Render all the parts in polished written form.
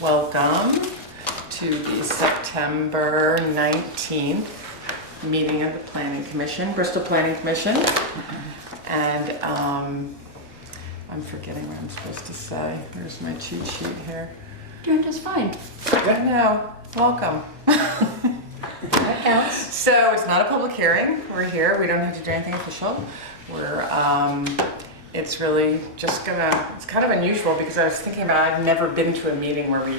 Welcome to the September 19th meeting of the Planning Commission, Bristol Planning Commission. And I'm forgetting what I'm supposed to say. There's my cheat sheet here. Doing just fine. I know. Welcome. That counts. So it's not a public hearing. We're here. We don't have to do anything official. It's really just it's kind of unusual because I was thinking about I've never been to a meeting where we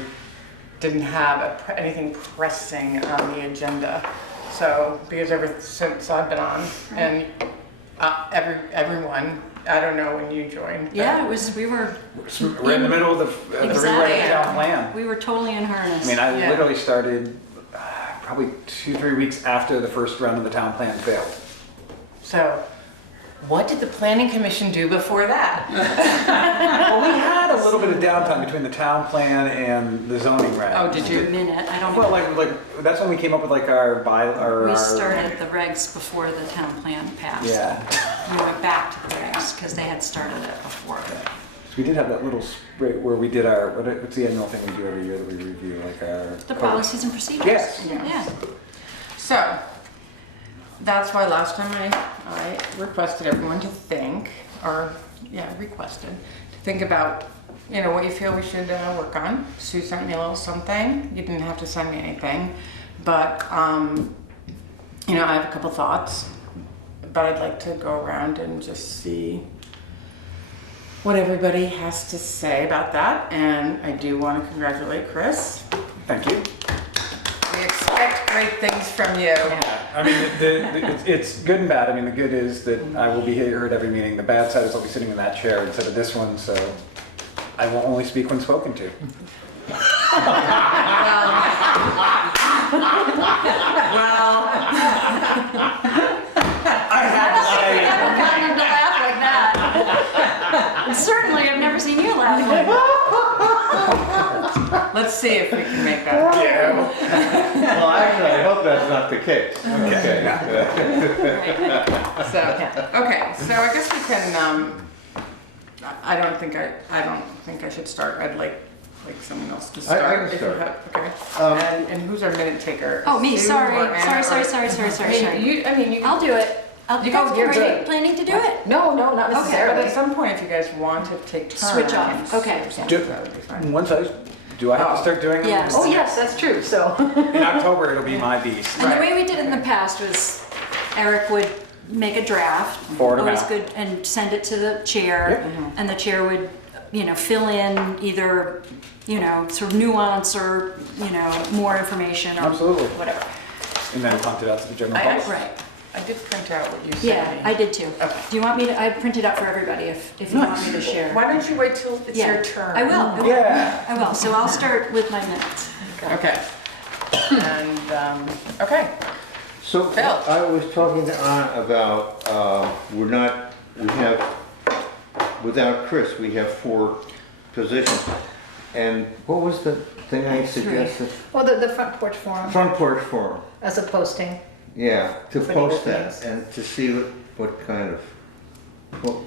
didn't have anything pressing on the agenda. So, because ever since I've been on, and everyone, I don't know when you joined. Yeah, we were We're in the middle of the rewriting town plan. We were totally in harness. I mean, I literally started probably 2-3 weeks after the first round of the town plan failed. So, what did the Planning Commission do before that? Well, we had a little bit of downtime between the town plan and the zoning regs. Oh, did you? A minute, I don't know. Well, like that's when we came up with like our We started the regs before the town plan passed. Yeah. We went back to the regs because they had started it before. So we did have that little split where we did what's the annual thing we do every year that we review, like our The policies and procedures. Yes. Yeah. So, that's why last time I requested everyone to think, requested to think about, what you feel we should work on. Sue sent me a little something. You didn't have to send me anything, but I have a couple thoughts, but I'd like to go around and just see what everybody has to say about that. And I do want to congratulate Chris. Thank you. We expect great things from you. I mean, it's good and bad. I mean, the good is that I will be here at every meeting. The bad side is I'll be sitting in that chair instead of this one, so I will only speak when spoken to. Well, I had to say. I've never gotten him to laugh like that. And certainly, I've never seen you laugh like that. let's see if we can make that. Yeah. Well, actually, I hope that's not the case. Okay. So I guess we can. I don't think I should start. I'd like someone else to start. I can if you start. have- okay. And who's our minute taker? Oh, me. Sue Sorry. or Anna Sorry. Hey, I'll do it. You guys You're can do planning to do it? No, not But necessarily. at some point, if you guys want to take turns, Switch off. Okay. or something, Do- that would be fine. Once do I have to start doing it? Yes. Oh, yes, that's true, so. In October, it'll be my beast. And the way we did it in the past was Eric would make a draft, Forward 'em always out. good, and send it to the chair, and the chair would, fill in either, sort of nuance or, more information or Absolutely. whatever. And then pumped it out to the general I- public. Right. I did print out what you sent Yeah, me. I did too. Okay. Do you want me to? I printed out for everybody if you want me to share. Why don't you wait till it's Yeah, your turn? I will. Yeah. I will. So I'll start with my minutes. Okay. And okay. So Phil. I was talking to Anna about, without Chris, we have 4 positions. And what was the thing I suggested? Well, the front porch forum Front porch forum. as a posting. Yeah, to For the post that openings. and to see what kind of,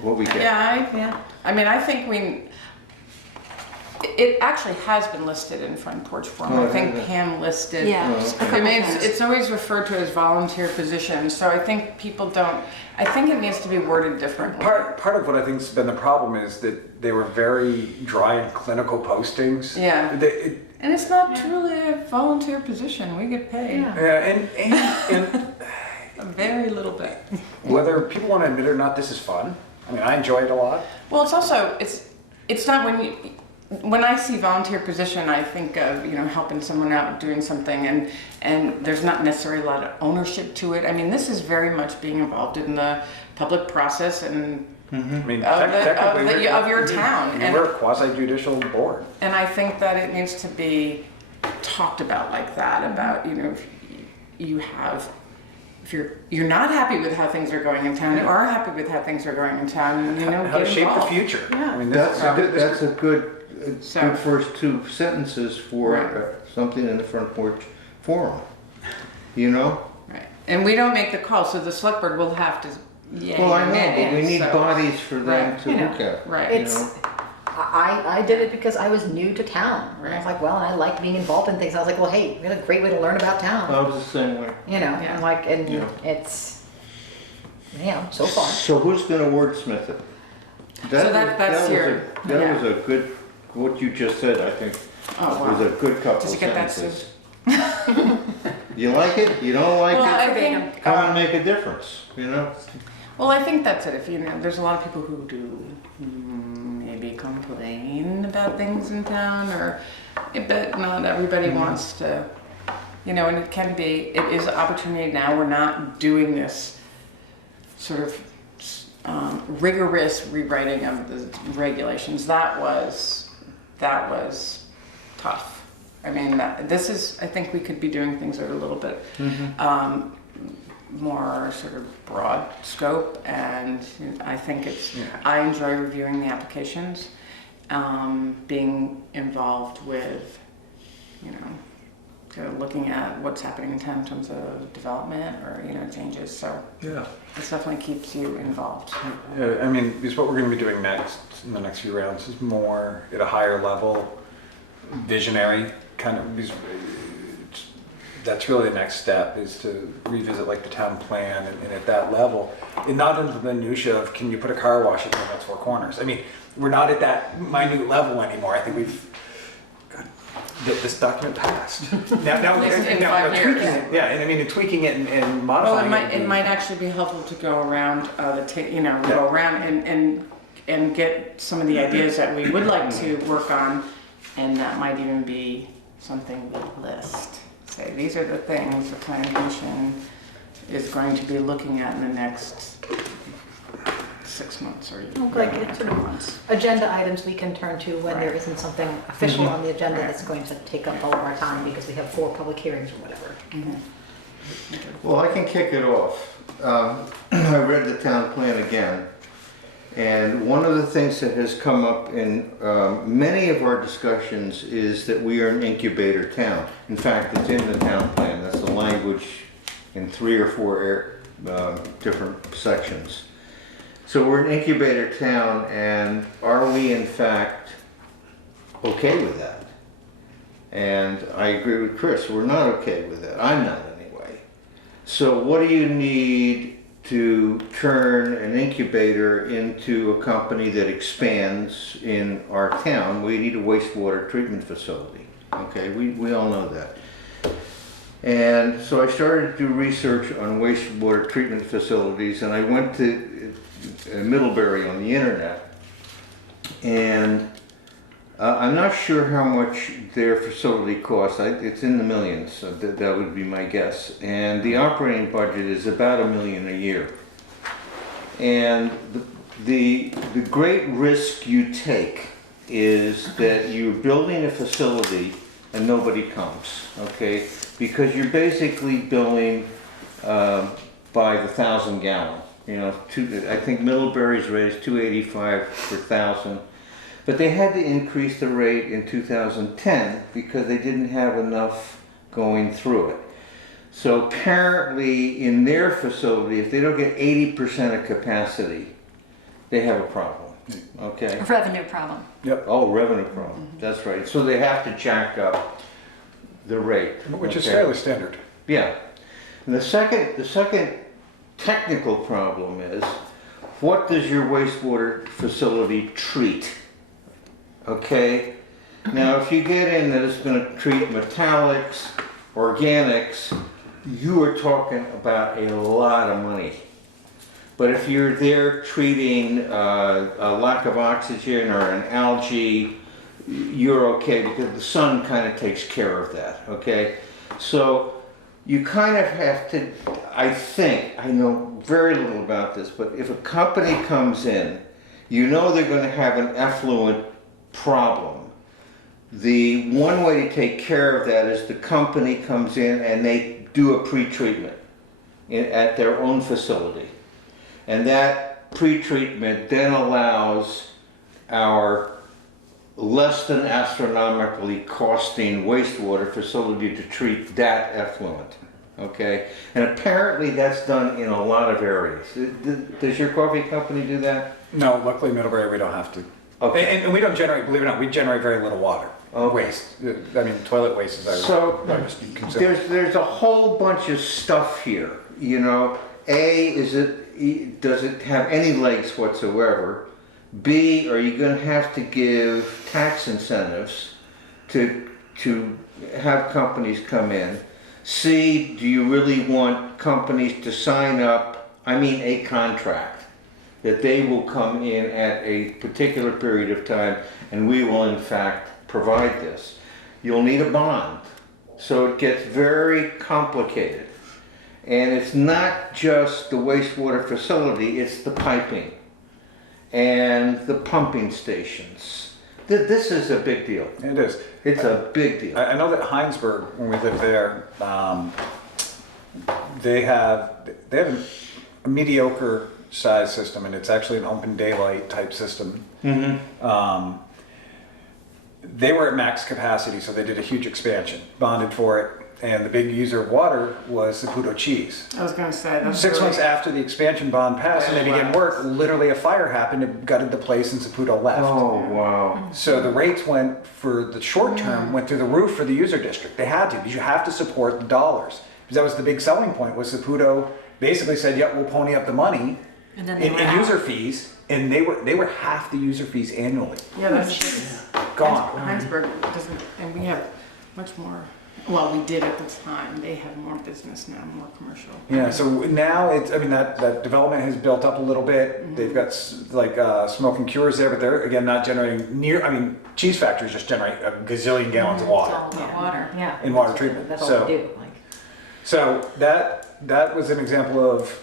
what we get. Yeah. I mean, I think it actually has been listed in Front Porch Forum. Oh, I think has it? Pam listed. Yeah, Oh, just a okay. couple I mean, things. it's always referred to as volunteer position, so I think people don't, I think it needs to be worded differently. Part of what I think's been the problem is that they were very dry and clinical postings. Yeah. They- And it's not truly a volunteer position, we get paid and a very little bit. whether people want to admit it or not, this is fun. I mean, I enjoy it a lot. Well, it's also, it's not when I see volunteer position, I think of, helping someone out, doing something, and there's not necessarily a lot of ownership to it. I mean, this is very much being involved in the public process and I mean, technically, of your town. We're a quasi-judicial board. And I think that it needs to be talked about like that, about, if if you're not happy with how things are going in town, you are happy with how things are going in town, How to get shape the involved. future. Yeah. I mean, That's a good So- first 2 sentences for Right. something in the front porch forum. Right. And we don't make the call, so the select board will have to. Well, I know, but we need so- bodies for them Right. to look at. Right. you It's, know? I did it because I was new to town. And I was like, well, I like being involved in things. I was like, well, hey, we had a great way to learn about town. I was the same way. You know, Yeah. I'm like, and Yeah. it's, so far. So who's gonna wordsmith it? that's your- That yeah. was a good, what you just said, I think, Oh, was wow. a good couple Did you get that, sentences. You like it? You don't like Well, I it? think, Come and make a difference, you know? well, I think that's it. If you know, there's a lot of people who do maybe complain about things in town, but not everybody wants to, and it is an opportunity now. We're not doing this sort of rigorous rewriting of the regulations. That was tough. I mean, I think we could be doing things that are a little bit more sort of broad scope, and I think I enjoy reviewing the applications, being involved with, kind of looking at what's happening in town in terms of development or, changes, so Yeah. this definitely keeps you involved. Yeah, I mean, because what we're going to be doing next, in the next few rounds, is more at a higher level, visionary kind of. That's really the next step, is to revisit like the town plan, and at that level, and not into the minutia of can you put a car wash in the next four corners. I mean, we're not at that minute level anymore. I think we've got to get this document passed. now In 5 years. tweaking it, yeah, and I mean, and tweaking it and Well, modifying it might actually be helpful to go around go around and get some of the ideas that we would like to work on, and that might even be something we list. Say, these are the things the planning commission is going to be looking at in the next 6 months or even Like it's sort of months. agenda items we can turn to when there Right. isn't something official on the agenda Right. that's going to take up all of our time because we have 4 public hearings or whatever. Well, I can kick it off. I read the town plan again, and one of the things that has come up in many of our discussions is that we are an incubator town. In fact, it's in the town plan. That's the language in 3 or 4 different sections. So we're an incubator town, and are we in fact okay with that? And I agree with Chris, we're not okay with that. I'm not anyway. So what do you need to turn an incubator into a company that expands in our town? We need a wastewater treatment facility. Okay, we all know that. And so I started to do research on wastewater treatment facilities, and I went to Middlebury on the internet, and I'm not sure how much their facility costs. It's in the millions, so that would be my guess. And the operating budget is about $1 million a year. And the great risk you take is that you're building a facility and nobody comes, okay? Because you're basically billing by the 1,000 gallon. I think Middlebury's rate is $2.85 per 1,000. But they had to increase the rate in 2010 because they didn't have enough going through it. So apparently in their facility, if they don't get 80% of capacity, they have a problem, okay? A revenue problem. Oh, revenue problem, that's right. So they have to jack up the rate. which is okay? fairly standard. Yeah. And the second technical problem is, what does your wastewater facility treat? Okay? Now, if you get in that it's going to treat metallics, organics, you are talking about a lot of money. But if you're there treating a lack of oxygen or an algae, you're okay because the sun kind of takes care of that, okay? So you kind of have to, I know very little about this, but if a company comes in, they're going to have an effluent problem. The one way to take care of that is the company comes in and they do a pre-treatment at their own facility. And that pre-treatment then allows our less than astronomically costing wastewater facility to treat that effluent, okay? And apparently that's done in a lot of areas. Does your coffee company do that? No, luckily Middlebury we don't have to. Okay. And we don't generate, believe it or not, we generate very little water. Waste. I mean, toilet waste is our So largest consumer. there's a whole bunch of stuff here, you know. A, does it have any legs whatsoever? B, are you gonna have to give tax incentives to have companies come in? C, do you really want companies to sign up, I mean a contract, that they will come in at a particular period of time and we will in fact provide this? You'll need a bond. So it gets very complicated. And it's not just the wastewater facility, it's the piping and the pumping stations. This is a big deal. It is. It's a big deal. I know that Heinsberg, when we lived there, they have a mediocre size system, and it's actually an open daylight type system. They were at max capacity, so they did a huge expansion, bonded for it, and the big user of water was Saputo cheese. I was gonna say, that's 6 really- months after the expansion bond passed and they began work, literally a fire happened, it gutted the place, and Saputo left. Oh, wow. So the rates went, for the short term, went through the roof for the user district. They had to, because you have to support the dollars. Because that was the big selling point, was Saputo basically said, yep, we'll pony up the money And then they were in out. user fees, and they were half the user fees annually. Yeah, that's Gone. Heinsberg doesn't, and we have much more, well, we did at the time, they have more business now, more commercial. Yeah, so now it's, I mean, that development has built up a little bit. They've got smoke and cures there, but they're, again, not generating I mean, cheese factories just generate a gazillion gallons of water. It's all about water. Yeah. In water treatment, That's all so- we do, like. So that was an example of,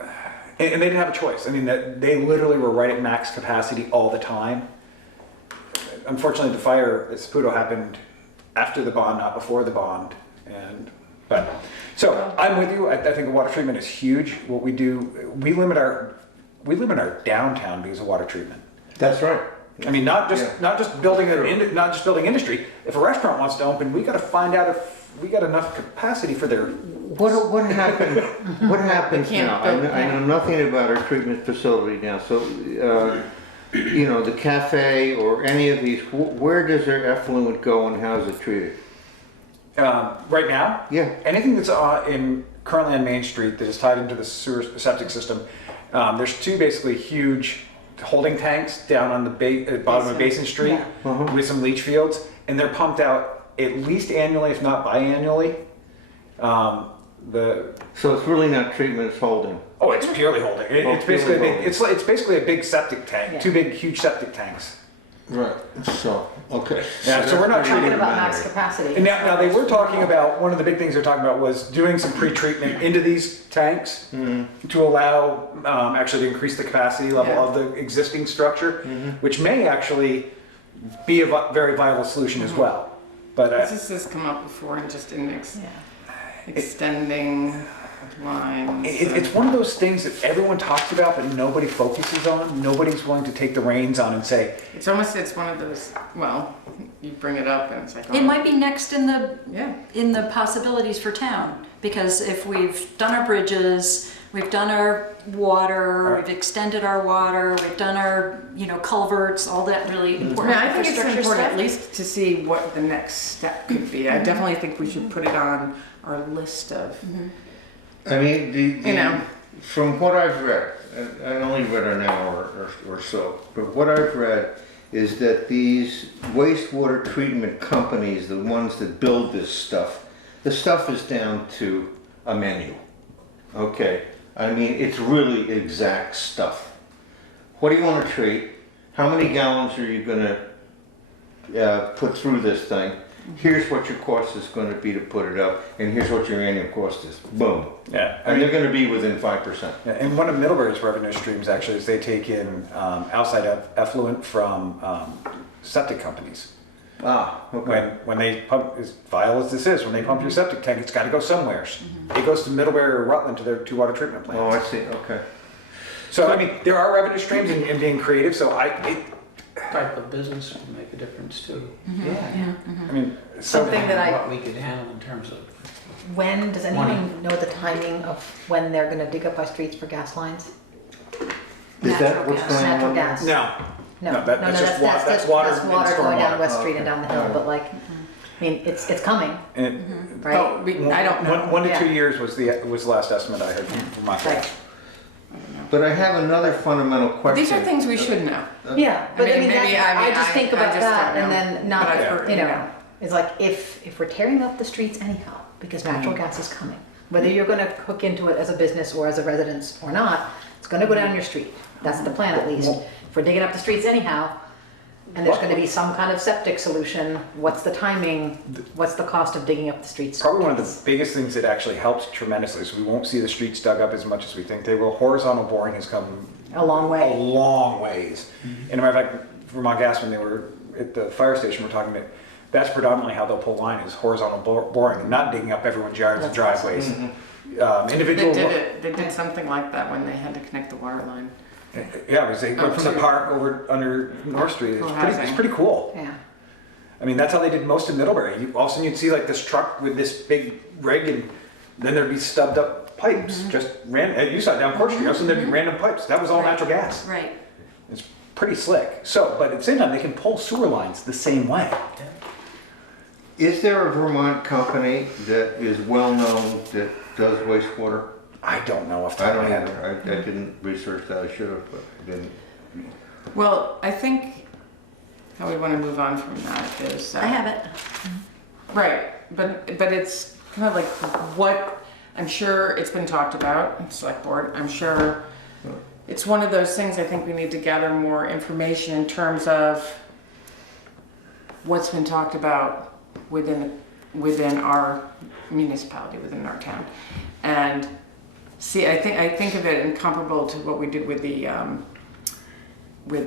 and they didn't have a choice. I mean, they literally were right at max capacity all the time. Unfortunately, the fire at Saputo happened after the bond, not before the bond. So I'm with you. I think water treatment is huge. What we do, we limit our downtown because of water treatment. That's right. I mean, not just building industry. If a restaurant wants to open, we got to find out if we got enough capacity for their. What happened? What happens can't now? build- I know nothing about our treatment facility now. So, you know, the cafe or any of these, where does their effluent go and how is it treated? Right now, Yeah. anything that's currently on Main Street that is tied into the septic system, there's two basically huge holding tanks down on the bottom of Basin Street Uh-huh. with some leach fields, and they're pumped out at least annually, if not biannually. So it's really not treatment, it's holding. Oh, it's purely holding. It's basically a big, it's basically a big septic tank, Yeah. two big, huge septic tanks. Right. So, okay. Yeah, so we're not Talking treating. about max capacity. And now they were talking about, one of the big things they're talking about was doing some pre-treatment into these tanks to allow, actually to increase the capacity level Yeah. of the existing structure, which may actually be a very viable solution as well. But This has come up before, and just in extending lines. it's one of those things that everyone talks about, but nobody focuses on. Nobody's willing to take the reins on and say, It's one of those, well, you bring it up and it's like, It might be next in yeah. the possibilities for town, because if we've done our bridges, we've done our water, we've extended our water, we've done our, culverts, all that really I mean, important I think it's infrastructure important stuff. at least to see what the next step could be. I definitely think we should put it on our list of, I mean, you know. from what I've read, and I only read an hour or so, but what I've read is that these wastewater treatment companies, the ones that build this stuff, the stuff is down to a menu. Okay, I mean, it's really exact stuff. What do you want to treat? How many gallons are you going to put through this thing? Here's what your cost is going to be to put it up, and here's what your annual cost is. Boom. yeah. And they're going to be within 5%. Yeah, and one of Middlebury's revenue streams actually is they take in outside effluent from septic companies. Ah, okay. When they pump, as vile as this is, when they pump your septic tank, it's got to go somewhere. It goes to Middlebury or Rutland to their two water treatment plants. Oh, I see, okay. So I mean, there are revenue streams in being creative. So Type of business would make a difference too. I mean, so Something that What we could handle in terms of, does anyone know the timing of when they're gonna dig up our streets for gas lines? Is that what's going on? Natural gas. no, No, No, no, that's just water- that's water and going down stormwater. West Street and down the hill, but like, I mean, it's coming, And right? Oh, I don't know. one to Yeah. 2 years was the last estimate I heard from my Right. friends. But I have another fundamental question. These are things we should know. Yeah, but I mean, mean, maybe I just think I about just that don't and know. then not, But I've Yeah. heard, you know, it's like if we're tearing up the streets anyhow, because natural gas is coming, whether you're gonna hook into it as a business or as a residence or not, it's gonna go down your street. That's the plan at least. If we're digging up the streets anyhow, and there's gonna be some kind of septic solution, what's the timing? What's the cost of digging up the streets? Probably one of the biggest things that actually helps tremendously is we won't see the streets dug up as much as we think they will. Horizontal boring has come A long a way. long ways. And a matter of fact, Vermont Gas, when they were at the fire station, we're talking about, that's predominantly how they'll pull line is horizontal boring, not digging up everyone's yards and That's driveways. They Individual. did it, they did something like that when they had to connect the water line. Yeah, because they went from the to- park over under North Street. It's Co-housing. pretty cool. Yeah. I mean, that's how they did most of Middlebury. All of a sudden you'd see like this truck with this big rig and then there'd be stubbed up pipes, just you saw it down Court Street, all of a sudden there'd be random pipes. That was all Right. natural gas. Right. It's pretty slick. So, but at the same time, they can pull sewer lines the same way. Is there a Vermont company that is well-known that does wastewater? I don't know if I that don't had. either. I didn't research that. I should have, but I didn't. Well, I think how we want to move on from that is. I have it. Right, but it's kind of like what, I'm sure it's been talked about in select board, I'm sure it's one of those things I think we need to gather more information in terms of what's been talked about within our municipality, within our town. And see, I think of it in comparable to what we did with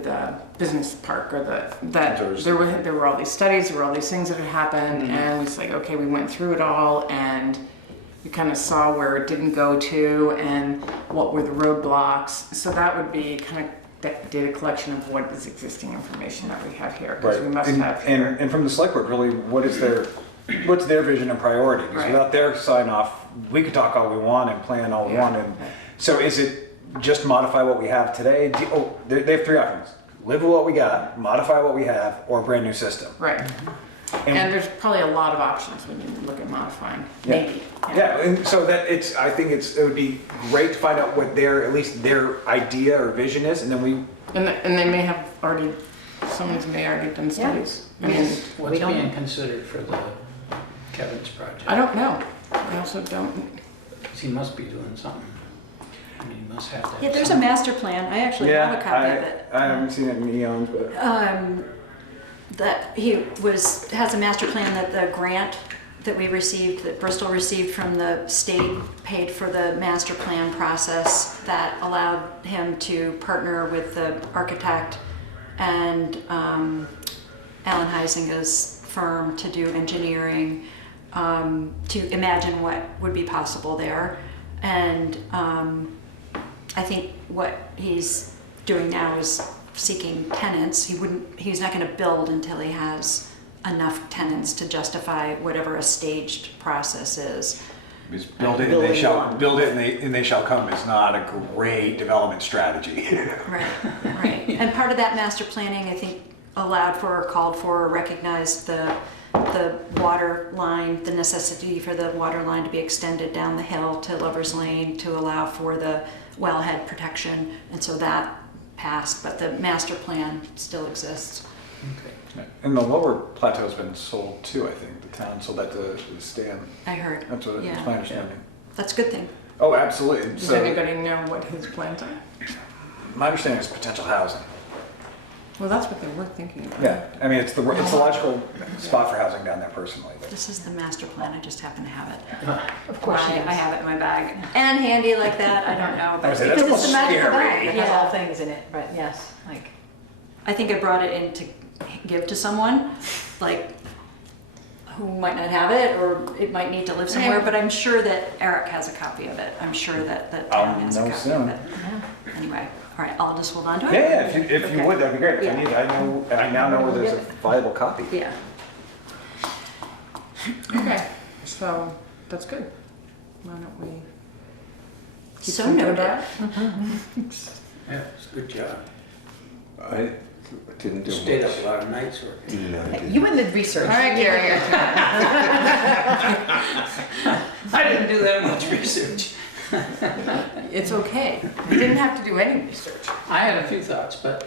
the business park or There's- there were all these studies, there were all these things that had happened, and we was like, okay, we went through it all and we kind of saw where it didn't go to and what were the roadblocks. So that would be kind of that data collection of what is existing information that we have here, because we must and, have here. and from the select board, really, what's their vision and priority? Because Right. without their sign off, we could talk all we want and plan all we want. And so is it just modify what we have today? They have three options. Live with what we got, modify what we have, or a brand new system. Right. And there's probably a lot of options when you look at modifying, Yeah. maybe. Yeah, and so that I think it would be great to find out what at least their idea or vision is, and then we, And they may have already, someone's may already done studies. I mean, What's We don't being know. considered for the Kevin's project? I don't know. I also don't. He must be doing something. I mean, he must have to. have Yeah, there's a some- master plan. I actually have a copy of it. I haven't seen it in eons, but That has a master plan that the grant that we received, that Bristol received from the state, paid for the master plan process that allowed him to partner with the architect and Alan Heisinga's firm to do engineering, to imagine what would be possible there. And I think what he's doing now is seeking tenants. He's not going to build until he has enough tenants to justify whatever a staged process is. just build it and they shall come is not a great development strategy. Right, right. And part of that master planning, I think, allowed for or called for or recognized the water line, the necessity for the water line to be extended down the hill to Lover's Lane to allow for the wellhead protection. And so that passed, but the master plan still exists. And the lower plateau's been sold too, I think. The town sold that to Stan. I heard. That's what Yeah. it's my understanding. That's a good thing. Oh, absolutely. Does So anybody know what his plans are? my understanding is potential housing. Well, that's what they were thinking about. Yeah, I mean, it's the logical spot for housing down there personally. But This is the master plan. I just happen to have it. Of course she I does. have it in my bag. And handy like that, I don't know. I But would say that's because it's the almost magical scary. bag. It has Yeah. all things in it, but yes, like, I think I brought it in to give to someone, like, who might not have it, or it might need to live somewhere, but I'm sure that Eric has a copy of it. I'm sure that the town has a know copy soon. of it. Anyway, all right, I'll just hold on to it. Yeah, if you Okay. would, that'd be great. Yeah. I now know where there's a viable copy. Yeah. Okay, so that's good. Why don't we keep So thinking noted. about it? Yeah, it's a good job. I Didn't do Stayed much. up a lot of nights working. No, I didn't. You went and did research. All right, Gary, your turn. I didn't do that much research. It's okay. You didn't have to do any research. I had a few thoughts, but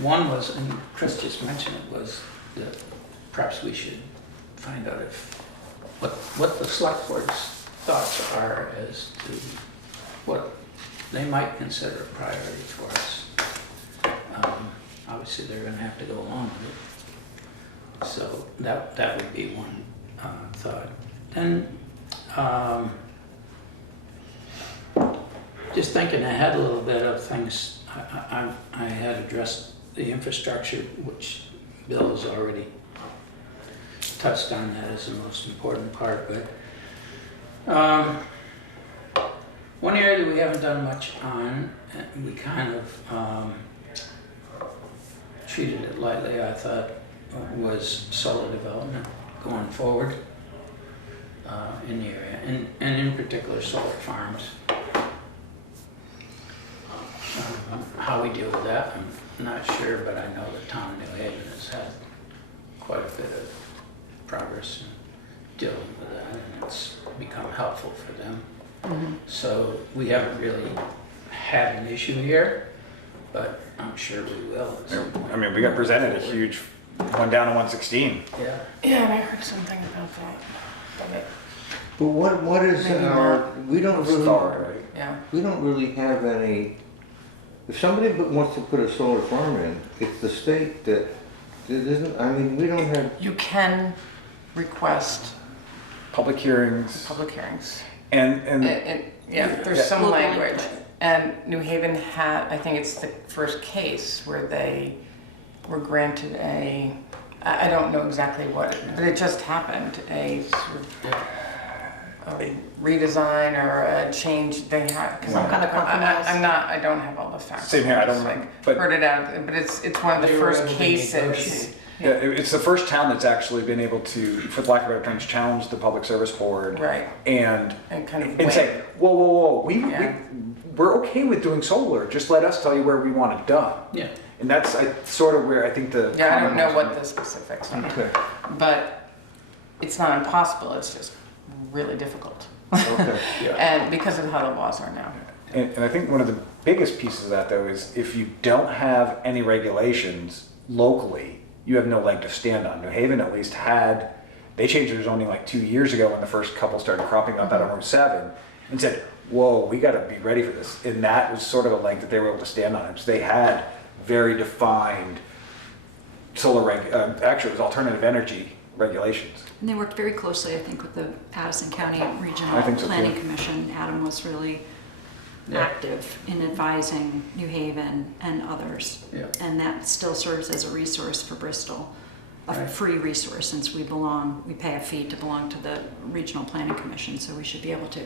one was, and Chris just mentioned it, was that perhaps we should find out what the select board's thoughts are as to what they might consider a priority for us. Obviously, they're gonna have to go along with it. So that would be one thought. Then, just thinking ahead a little bit of things, I had addressed the infrastructure, which Bill has already touched on that as the most important part, but one area that we haven't done much on, and we kind of treated it lightly, I thought, was solar development going forward in the area, and in particular solar farms. How we deal with that, I'm not sure, but I know the town of New Haven has had quite a bit of progress in dealing with that, and it's become helpful for them. So we haven't really had an issue here, but I'm sure we will at some point. I mean, we got presented a huge one down to 116. Yeah. Yeah, and I heard something about that. But what is Maybe our, we don't really, Right. Yeah. we don't really have any, if somebody wants to put a solar farm in, it's the state that isn't, I mean, we don't have, You can request Public hearings public hearings. and Yeah, there's Yeah. some Local language. input. And New Haven had, I think it's the first case where they were granted I don't know exactly what, but it just happened, a sort of a redesign or a change they had. 'Cause Some kind of compromise. I don't have all the facts. Same here, I don't Just, know, like, but- heard it out, but it's one of the They were first able to cases. negotiate. yeah, it's the first town that's actually been able to, for lack of better terms, challenge the Public Service Board. Right, And and kind of and say, whoa, whoa, whoa, Yeah. we're okay with doing solar, just let us tell you where we want it done. Yeah. And that's sort of where I think the. Yeah, I don't know comment what the specifics are, okay, but it's not impossible, it's just really difficult. okay. Yeah. And because of how the laws are now. And I think one of the biggest pieces of that though is if you don't have any regulations locally, you have no leg to stand on. New Haven at least they changed their zoning like 2 years ago when the first couple started cropping up out on Route 7 and said, whoa, we gotta be ready for this. And that was sort of a leg that they were able to stand on. So they had very defined actually it was alternative energy regulations. And they worked very closely, I think, with the Addison County Regional I think so, Planning too. Commission. Adam was really active in advising New Haven and others. Yeah. And that still serves as a resource for Bristol, a Right. free resource, since we pay a fee to belong to the Regional Planning Commission, so we should be able to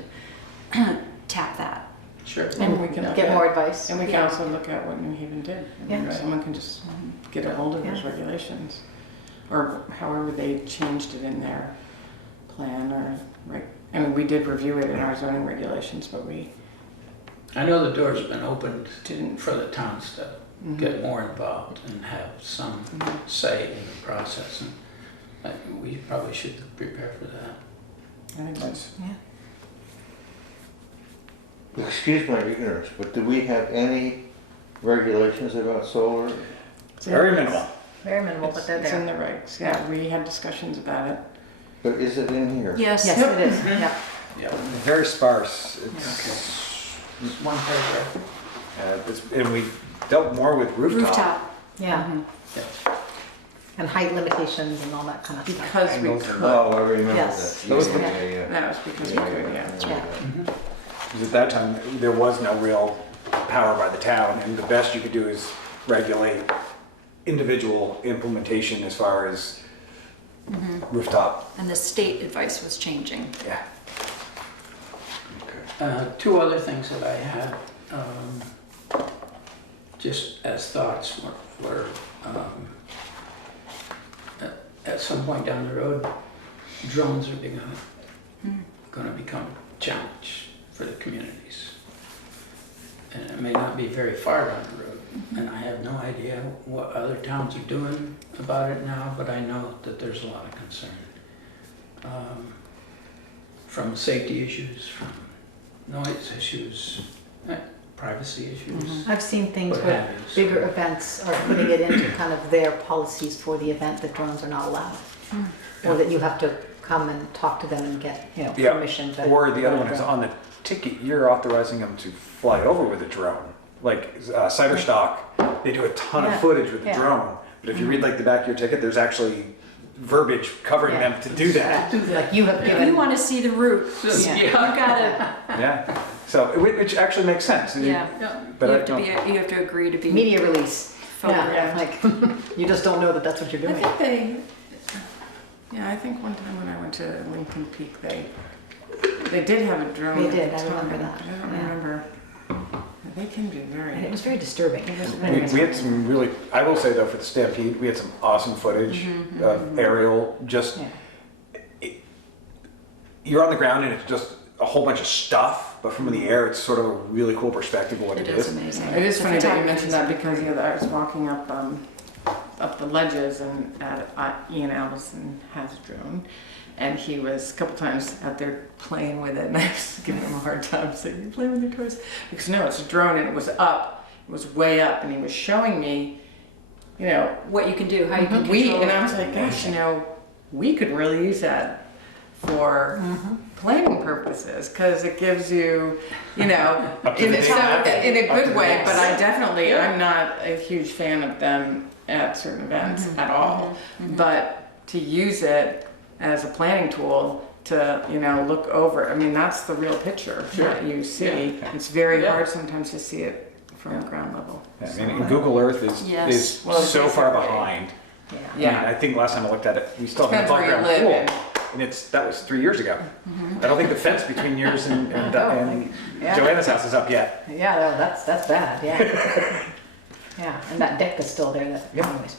tap that. Sure. And we can look Get at- more advice. And we can Yeah. also look at what New Haven did. I mean, Yeah. someone can just get a hold of those Yeah. regulations. Or however they changed it in their plan or, right, I mean, we did review it in our zoning regulations, but we I know the door's been opened didn't. for the towns to get more involved and have some say in the process, and we probably should prepare for that. I think that's, Excuse my ignorance, but do we have any regulations about solar? Very minimal. Very minimal, but they're it's in there. the regs, yeah, we had discussions about it. But is it in here? Yes. Yes, it is, yeah. Yeah. Very sparse. It's, One paragraph. and we dealt more with Rooftop. Yeah, Yeah. and height limitations and all that kind of stuff. Because we And those are could, Oh, I remember that. Yes. Those were- Yeah, yeah. that was because we could, yeah. Yeah. because at that time, there was no real power by the town, and the best you could do is regulate individual implementation as far as rooftop. And the state advice was changing. Yeah. Two other things that I had, just as thoughts were at some point down the road, drones are gonna become a challenge for the communities. And it may not be very far down the road, and I have no idea what other towns are doing about it now, but I know that there's a lot of concern. From safety issues, from noise issues, privacy issues. I've seen things What where have you, so- bigger events are putting it into kind of their policies for the event that drones are not allowed. Or that you have to come and talk to them and get, you know, Yeah. permission to. Or the other one is drone. on the ticket, you're authorizing them to fly over with a drone. Like Cyberstock, they do a ton Yeah. of footage with the Yeah. drone. But if you read like the back of your ticket, there's actually verbiage covering Yeah. them to do that. Like you have If you given, want to see the route, Yeah. you gotta, Yeah. So, which actually makes sense. yeah. But You I have to don't- be, you have to agree to be media release. photographed. Yeah, like, you just don't know that that's what you're I doing. think I think one time when I went to Lincoln Peak, they did have a drone. They at did, the I remember time. that, I don't yeah. remember. They can be And very. it was very disturbing. We had some really, I will say though, for the Stampede, we had some awesome footage of aerial, just, Yeah. you're on the ground and it's just a whole bunch of stuff, but from the air, it's sort of a really cool perspective of what It it is is. amazing. It is The funny that you photography mentioned is that amazing. because I was walking up the ledges and Ian Allison has a drone, and he was a couple times out there playing with it, and I was giving him a hard time saying, "You play with your toys?" Because no, it's a drone, and it was way up, and he was showing me, you know, What you can do, how you can we, control and I it. was like, gosh, you know, we could really use that for planning purposes, because it gives you, you know, Up to in the a, date. in a Up to good the way, date. but I definitely, I'm not a huge fan of them at certain events at all. But to use it as a planning tool to, you know, look over, I mean, that's the real picture that you see. It's very Yeah. hard sometimes to see it from ground level. Yeah, I mean, and Google Earth is Yes. Well, so far basically. behind. Yeah. I mean, Yeah. I think last time I looked at it, we still have an Depends above where ground you pool. live And that was 3 years ago. I don't think the fence between yours and Yeah. Joanna's house is up yet. Yeah, no, that's bad, yeah. Yeah, and that deck is still there, anyways.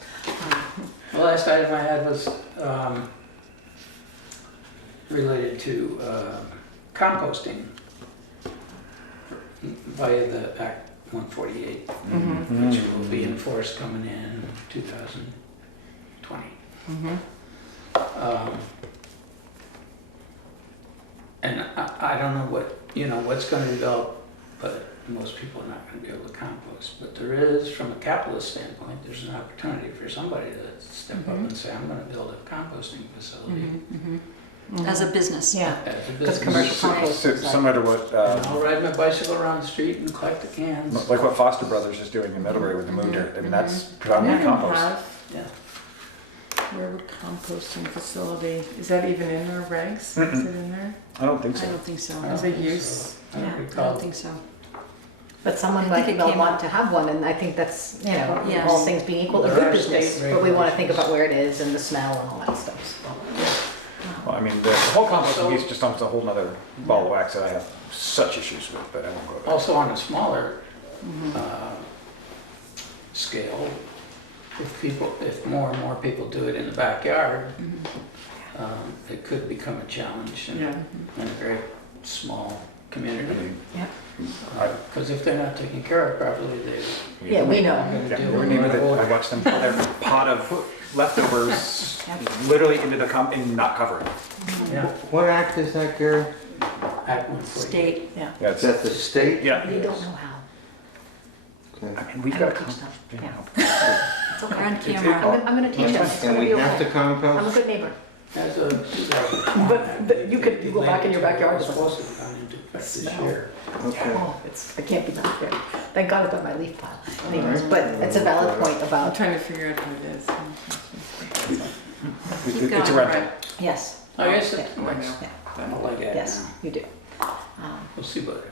The last item I had was related to composting via the Act 148, which will be enforced coming in 2020. And I don't know what's going to develop, but most people are not going to be able to compost. But there is, from a capitalist standpoint, there's an opportunity for somebody to step up and say, I'm going to build a composting facility As a business. Yeah, as a because business. commercial compost is like, Similar to what, And I'll ride my bicycle around the street and collect the cans. like what Foster Brothers is doing in Middlebury with the moon dirt. I mean, that's We predominantly don't compost. have, Yeah. where would composting facility, is that even in our regs? Is it in there? I don't think I so. don't think so. As a use? I Yeah, don't I don't recall. think so. but someone I might think it well came want up- to have one, and I think that's, you know, Yes. all things being equal, a There good are business. state But we want to think regulations. about where it is and the smell and all that stuff. so. Well, I mean, the whole composting piece is just almost a whole nother ball of wax that I have such issues with, but I won't go there. Also on a smaller scale, if more and more people do it in the backyard, it could become a challenge in Yeah. a very small community. Yeah. Because if they're not taken care of properly, they. Yeah, we know. Yeah, we have a neighbor that I watched them put their pot of leftovers literally into the and not cover it. Yeah. What act is that, Gary? Act 148. State, Yeah, Yeah, Is that the state? yeah. you don't know how. Okay. I mean, we've I got don't to teach them. you Yeah. know. it's okay on It's- camera. I'm gonna teach them. It's And gonna we be have to okay. I'm a compost? good neighbor. As of But you could- you go back in your backyard It's with supposed to have gone into effect this Smell. year. Okay. Oh, it can't be done there. Thank God it's on my leaf pile. Anyways, but it's a valid point I'm about, trying to figure out who it is. Keep It's a going. rental. yes. I guess it Yeah. works. Yeah. I like it Yes, now. you do. We'll see what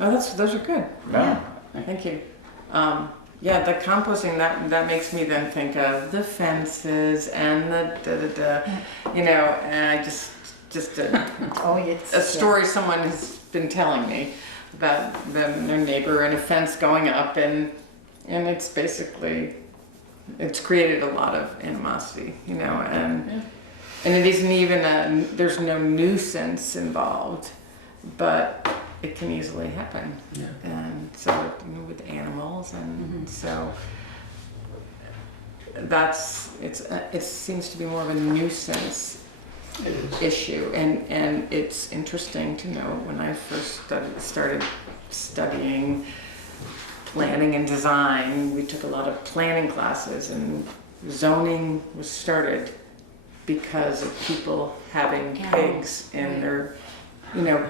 Oh, those are good. No. Thank you. Yeah, the composting, that makes me then think of the fences and the you know, and I just Oh, it's. a story someone has been telling me about their neighbor and a fence going up, and it's basically, it's created a lot of animosity, you know, and it isn't even there's no nuisance involved, but it can easily happen. Yeah. And so, with animals, and so it seems to be more of a nuisance It is. issue, and it's interesting to know when I first started studying planning and design, we took a lot of planning classes, and zoning was started because of people having pigs in their,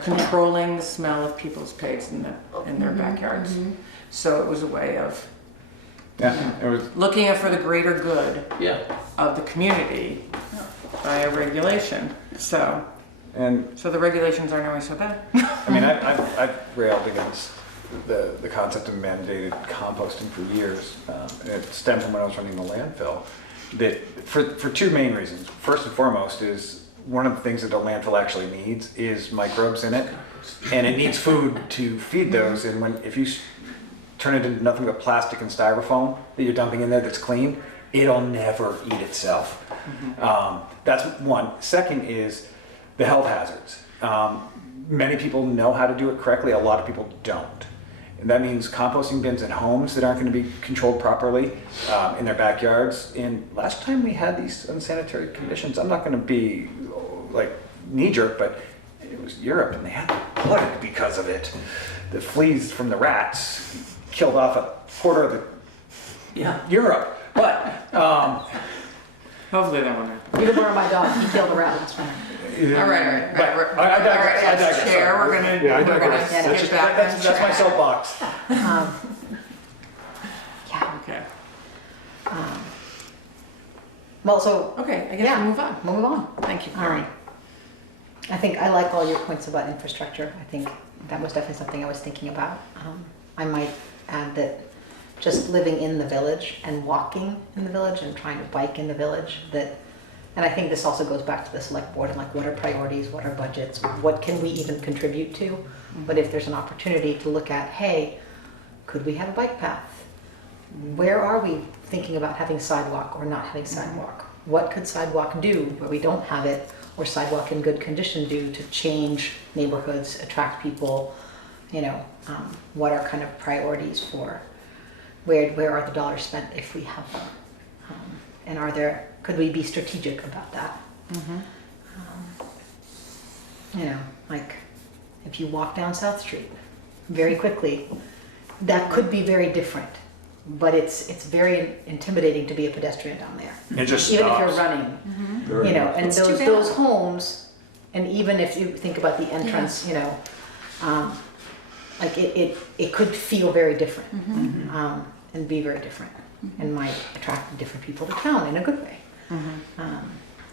controlling the smell of people's pigs in their backyards. So it was a way of Yeah, it was, looking for the greater good Yeah. of the community by a regulation. So and the regulations aren't always so bad. I mean, I've railed against the concept of mandated composting for years. And it stemmed from when I was running the landfill. That for two main reasons. First and foremost is one of the things that a landfill actually needs is microbes in it, and it needs food to feed those. And if you turn it into nothing but plastic and styrofoam that you're dumping in there that's clean, it'll never eat itself. That's one. Second is the health hazards. Many people know how to do it correctly. A lot of people don't. And that means composting bins in homes that aren't going to be controlled properly in their backyards. And last time we had these unsanitary conditions, I'm not going to be like knee-jerk, but it was Europe, and they had the plague because of it. The fleas from the rats killed off a quarter of Europe. But Hopefully that won't happen. You can borrow my dog, he killed a rat last winter. All right. But I digress. I digress. Chair, Sorry. we're gonna Yeah, I digress. skip That's just- back that's on my track. soapbox. Yeah, Okay. well, so, Okay, I guess yeah, we'll move on. move on. Thank you. All right. I think I like all your points about infrastructure. I think that was definitely something I was thinking about. I might add that just living in the village and walking in the village and trying to bike in the village, and I think this also goes back to the select board and like what are priorities, what are budgets, what can we even contribute to? But if there's an opportunity to look at, hey, could we have a bike path? Where are we thinking about having sidewalk or not having sidewalk? What could sidewalk do where we don't have it, or sidewalk in good condition do to change neighborhoods, attract people? What are kind of priorities for where are the dollars spent if we have them? And could we be strategic about that? Like if you walk down South Street very quickly, that could be very different, but it's very intimidating to be a pedestrian down there. It just Even if stops. you're running, Very much. and It's too bad. those homes, and even if you think about the entrance, like it could feel very different, and be very different, and might attract different people to town in a good way.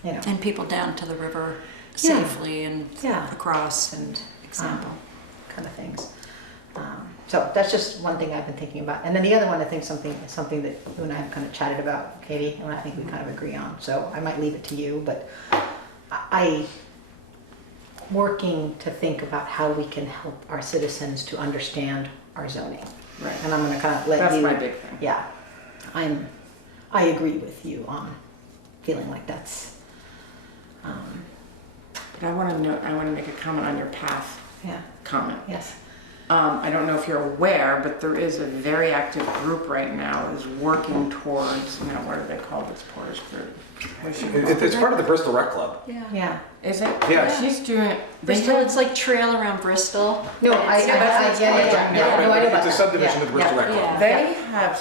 And people down to the river Yeah. safely and Yeah. across, and example. Kind of things. So that's just one thing I've been thinking about. And then the other one, I think something that you and I have kind of chatted about, Katie, and I think we kind of agree on. So I might leave it to you, but I working to think about how we can help our citizens to understand our zoning. Right. And I'm going to kind of let That's you. my big thing. Yeah, I agree with you on feeling like that's. But I want to make a comment on your path Yeah. comment. Yes. I don't know if you're aware, but there is a very active group right now that is working towards, what do they call this Porter's group? What is she called? It's part of the Bristol Rec Club. Yeah. Is it? Yeah. She's doing, Bristol, it's like trail around Bristol. No, but it's- yeah. No, I know about It's a that. subdivision of the Bristol Rec Club. Yeah. they have,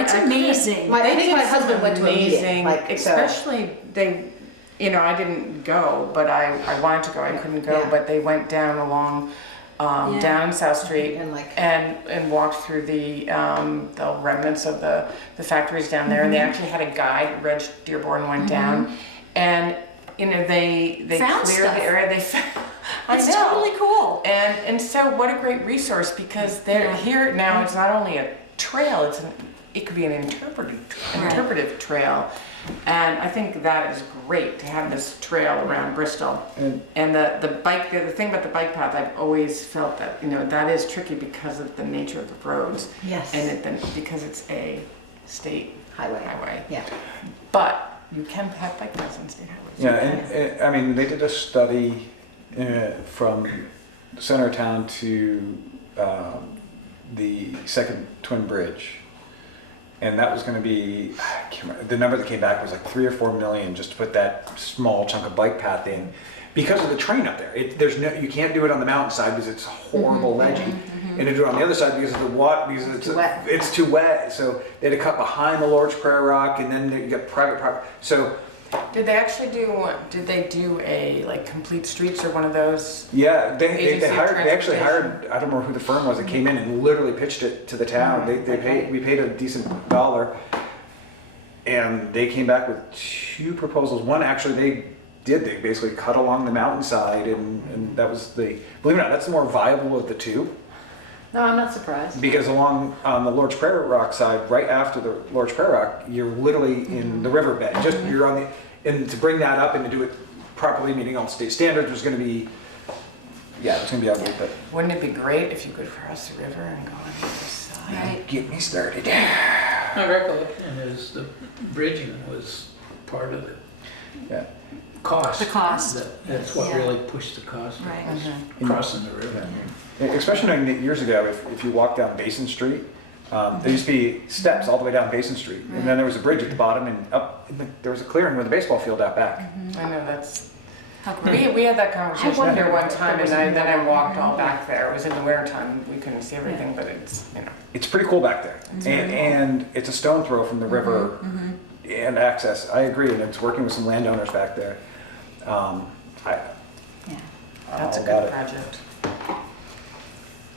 It's amazing. I think my husband went to a meeting, amazing, like, so- especially they, I didn't go, but I wanted to go, I couldn't go, Yeah. but they went down along, down South Street And like- and walked through the remnants of the factories down there, and they actually had a guide. Reg Dearborn went down, and they Found cleared stuff. the area. They found, I It's know. totally cool. And so what a great resource, because they're here now. It's not only a trail; it could be an interpretive trail, and I think that is great to have this trail around Bristol. And the thing about the bike path, I've always felt that that is tricky because of the nature of the roads. Yes. And because it's a state Highway. Yeah. but you can have bike paths on state highways. Yeah, and I mean, they did a study from center of town to the second twin bridge. And that was gonna be, I can't remember, the number that came back was like 3 or 4 million just to put that small chunk of bike path in. Because of the train up there, there's no, you can't do it on the mountainside because it's horrible ledgy, and to do it on the other side because of the water, because it's too wet. So they had to cut behind the Lord's Prayer Rock, and then you got private property. So Did they do a like complete streets or one of those? yeah, they Agency of actually Transportation. hired, I don't remember who the firm was that came in and literally pitched it to the town. We paid a decent dollar, and they came back with 2 proposals. One actually they basically cut along the mountainside, and that was believe it or not, that's the more viable of the 2. No, I'm not surprised. Because along on the Lord's Prayer Rock side, right after the Lord's Prayer Rock, you're literally in the riverbed. Just you're on and to bring that up and to do it properly, meeting all state standards, was going to be, it's going to be ugly. But Wouldn't it be great if you could cross the river and go on the other side? Right. get me started. My recollection is the bridging was part of the Yeah. cost. The cost. That's what Yeah. really pushed the cost, Right. was crossing the river. Especially knowing that years ago, if you walk down Basin Street, there used to be steps all the way down Basin Street, and then there was a bridge at the bottom, and up there was a clearing with a baseball field out back. I know, that's, How great. we had that conversation I wondered here one if time, there was and then I another- walked all back there. It was in the winter time, we couldn't see everything, but it's, It's pretty cool back there, and it's a stone throw from the river and access. I agree, and it's working with some landowners back there. Yeah. I'm that's a all about good it. project.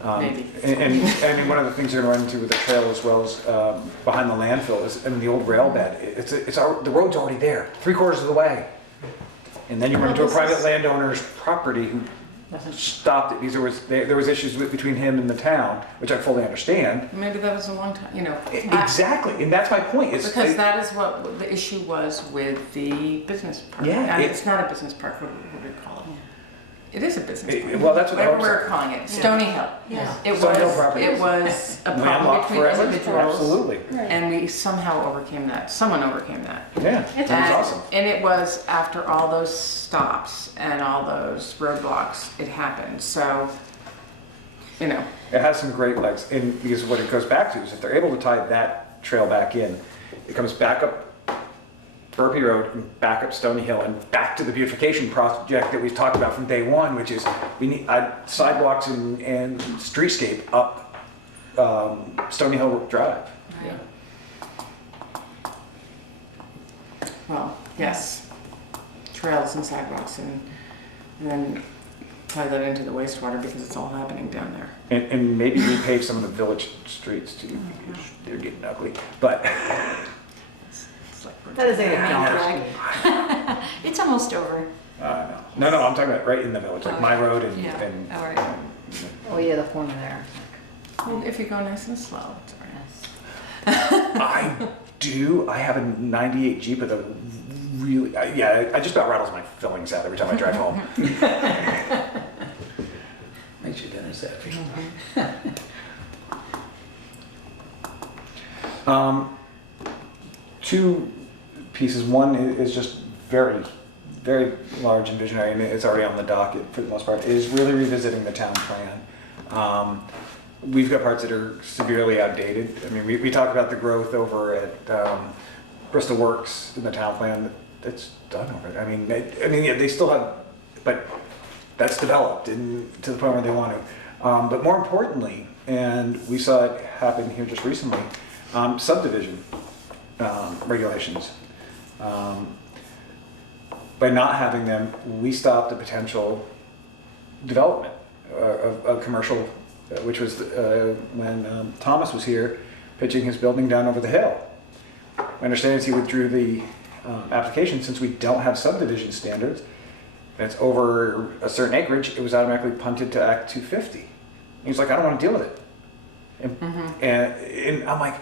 Maybe. And one of the things you're going to run into with the trail as well as behind the landfill is the old rail bed. The road's already there, 3/4 of the way. And then you run into a private landowner's property who stopped it because there was issues between him and the town, which I fully understand. Maybe that was a long time, Exactly, and that's my point. Because that is what the issue was with the business park. Yeah, And it's not a business park, what do we call it? It is a business park. Well, that's what Whatever I was we're calling it, Stony Hill. Yeah. Stony Hill property. It was a problem landlocked between forever. individuals. Absolutely. And we somehow overcame that, someone overcame that. Yeah, that And- was awesome. And it was after all those stops and all those roadblocks, it happened, so, It has some great legs, and because what it goes back to is if they're able to tie that trail back in, it comes back up Burpee Road and back up Stony Hill and back to the beautification project that we've talked about from day one, which is we need sidewalks and streetscape up Stony Hill Drive. Yeah. well, yes. Trails and sidewalks and then tie that into the wastewater because it's all happening down there. And maybe repave some of the village streets too. They're getting ugly, but It's like we're- That is a Drag. It's almost over. no, I'm talking about right in the village, like my road and. Yeah. and All right. Oh yeah, the corner there. Well, if you go nice and slow, it's all right. Yes. I have a 98 Jeep with a really, I just about rattles my fillings out every time I drive home. Makes your dinner sappy. 2 pieces. One is just very, very large and visionary, and it's already on the docket for the most part, is really revisiting the town plan. We've got parts that are severely outdated. I mean, we talked about the growth over at Bristol Works in the town plan. That's done over there. I mean, they still have, but that's developed and to the point where they want to. But more importantly, and we saw it happen here just recently, subdivision regulations. By not having them, we stopped the potential development of commercial, which was when Thomas was here pitching his building down over the hill. My understanding is he withdrew the application since we don't have subdivision standards. And it's over a certain acreage, it was automatically punted to Act 250. He's like, I don't want to deal with it. And I'm like,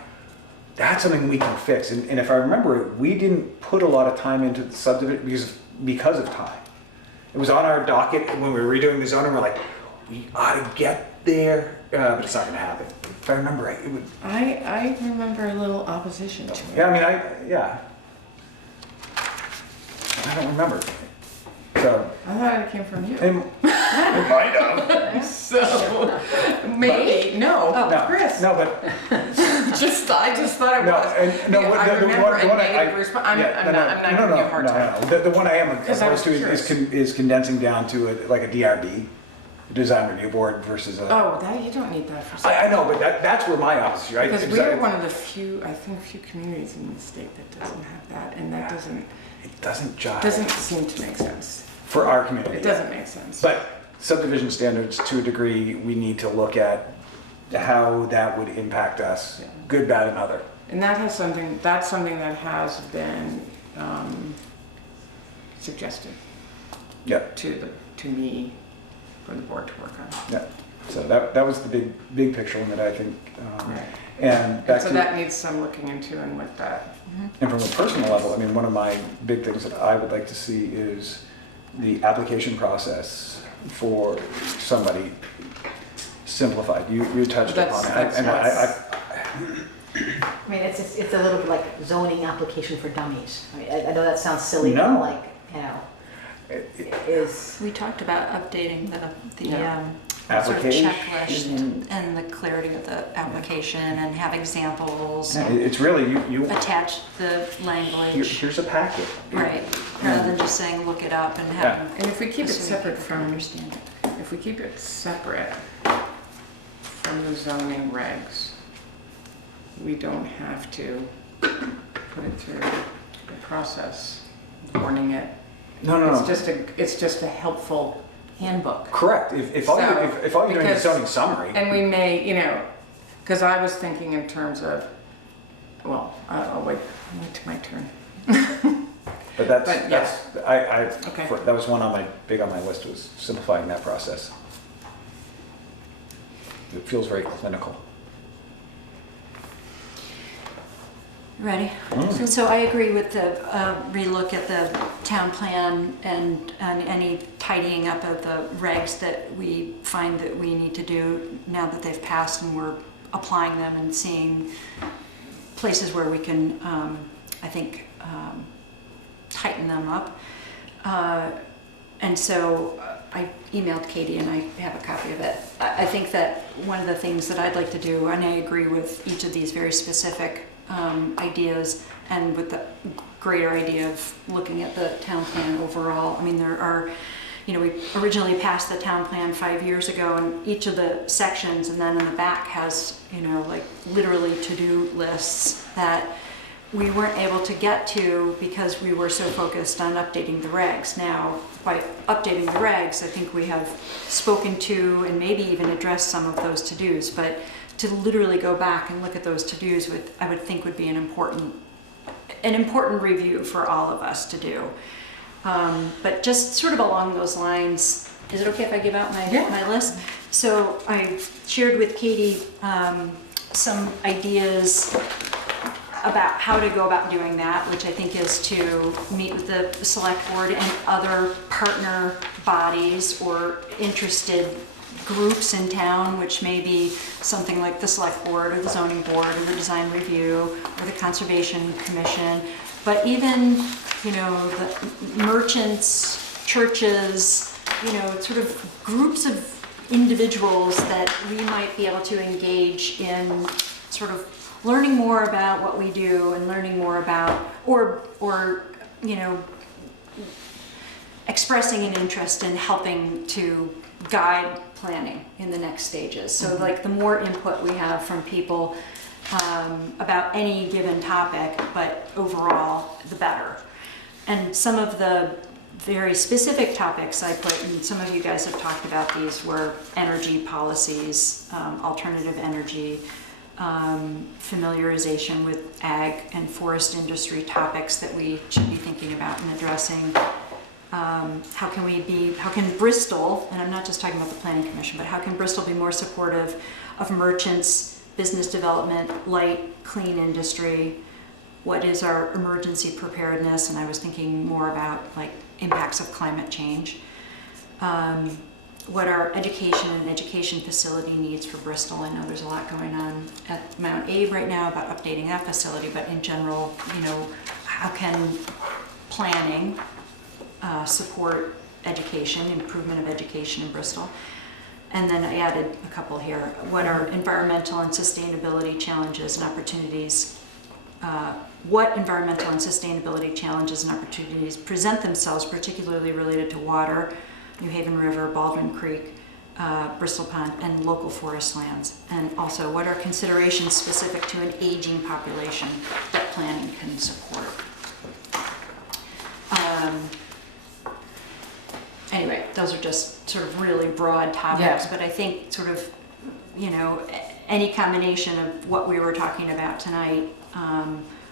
that's something we can fix. And if I remember it, we didn't put a lot of time into the subdivision because of time. It was on our docket when we were redoing the zoning. We're like, we ought to get there, but it's not going to happen. If I remember right, it would. I remember a little opposition to it. Yeah, I mean, I don't remember. So So, I thought it came from you. it might have. So, maybe, no, No, Chris. no, but I just thought it No, was. and no, I the remember one- a the one I- negative response. I'm yeah, not giving you a hard time. No. The one I am 'Cause I was opposed to is condensing down to like a DRB, Design Review Board versus a. Oh, you don't need that for. I know, but that's where my office is, right? Because we are one of the few, I think, few communities in the state that doesn't have that, and that It doesn't jive. doesn't seem to make sense. For our community. It doesn't make sense. But subdivision standards, to a degree, we need to look at how that would impact us, Yeah. good, bad, and other. And that's something that has been suggested Yeah, to me for the board to work on. yeah. So that was the big picture one that I think, Right. and back And so to. that needs some looking into, and with that. And from a personal level, I mean, one of my big things that I would like to see is the application process for somebody simplified. You touched upon that. And I mean, it's a little bit like zoning application for dummies. I mean, I know that sounds silly, No. but like, you know, it is. We talked about updating the Yeah. sort of Application. checklist and the clarity of the application and have examples, Yeah, it's really, you attach the language, here's a packet. right? Rather than just saying, look it up and have. And if we keep it assuming separate people can from, understand it. if we keep it separate from the zoning regs, we don't have to put it through the process, warning it. No. It's just a helpful handbook. Correct. If all you're doing is zoning summary. And we may, because I was thinking in terms of, well, I'll wait to my turn. But that's, But, yeah. Okay. that was one big on my list, was simplifying that process. It feels very clinical. Ready? So I agree with the relook at the town plan and any tidying up of the regs that we find that we need to do now that they've passed and we're applying them and seeing places where we can, I think, tighten them up. And so I emailed Katie and I have a copy of it. I think that one of the things that I'd like to do, and I agree with each of these very specific ideas and with the greater idea of looking at the town plan overall. I mean, there are, we originally passed the town plan 5 years ago, and each of the sections and then in the back has, like literally to-do lists that we weren't able to get to because we were so focused on updating the regs. Now, by updating the regs, I think we have spoken to and maybe even addressed some of those to-dos, but to literally go back and look at those to-dos I would think would be an important review for all of us to do. But just sort of along those lines, is it okay if I give out my list? So I shared with Katie some ideas about how to go about doing that, which I think is to meet with the select board and other partner bodies or interested groups in town, which may be something like the select board or the zoning board or the design review or the conservation commission, but even, the merchants, churches, sort of groups of individuals that we might be able to engage in sort of learning more about what we do and learning more about, or expressing an interest in helping to guide planning in the next stages. So like the more input we have from people about any given topic, but overall, the better. And some of the very specific topics I put, and some of you guys have talked about these, were energy policies, alternative energy, familiarization with ag and forest industry topics that we should be thinking about and addressing. How can Bristol, and I'm not just talking about the Planning Commission, but how can Bristol be more supportive of merchants, business development, light, clean industry? What is our emergency preparedness? And I was thinking more about like impacts of climate change. What our education and education facility needs for Bristol. I know there's a lot going on at Mount Abe right now about updating that facility, but in general, how can planning support education, improvement of education in Bristol. And then I added a couple here. What are environmental and sustainability challenges and opportunities? What environmental and sustainability challenges and opportunities present themselves, particularly related to water, New Haven River, Baldwin Creek, Bristol Pond, and local forest lands? And also, what are considerations specific to an aging population that planning can support? Anyway, those are just sort of really broad topics, Yeah. but I think sort of, you know, any combination of what we were talking about tonight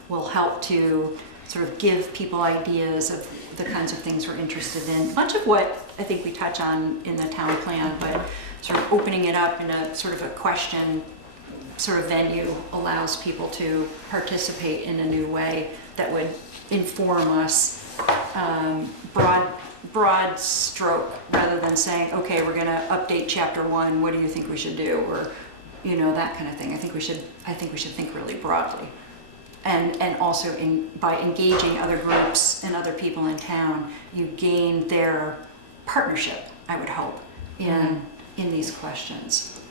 will help to sort of give people ideas of the kinds of things we're interested in. Much of what I think we touch on in the town plan, but sort of opening it up in a sort of a question sort of venue allows people to participate in a new way that would inform us broad stroke, rather than saying, okay, we're going to update chapter 1, what do you think we should do, or you know, that kind of thing. I think we should think really broadly, and also by engaging other groups and other people in town, you gain their partnership, I would hope, in these questions.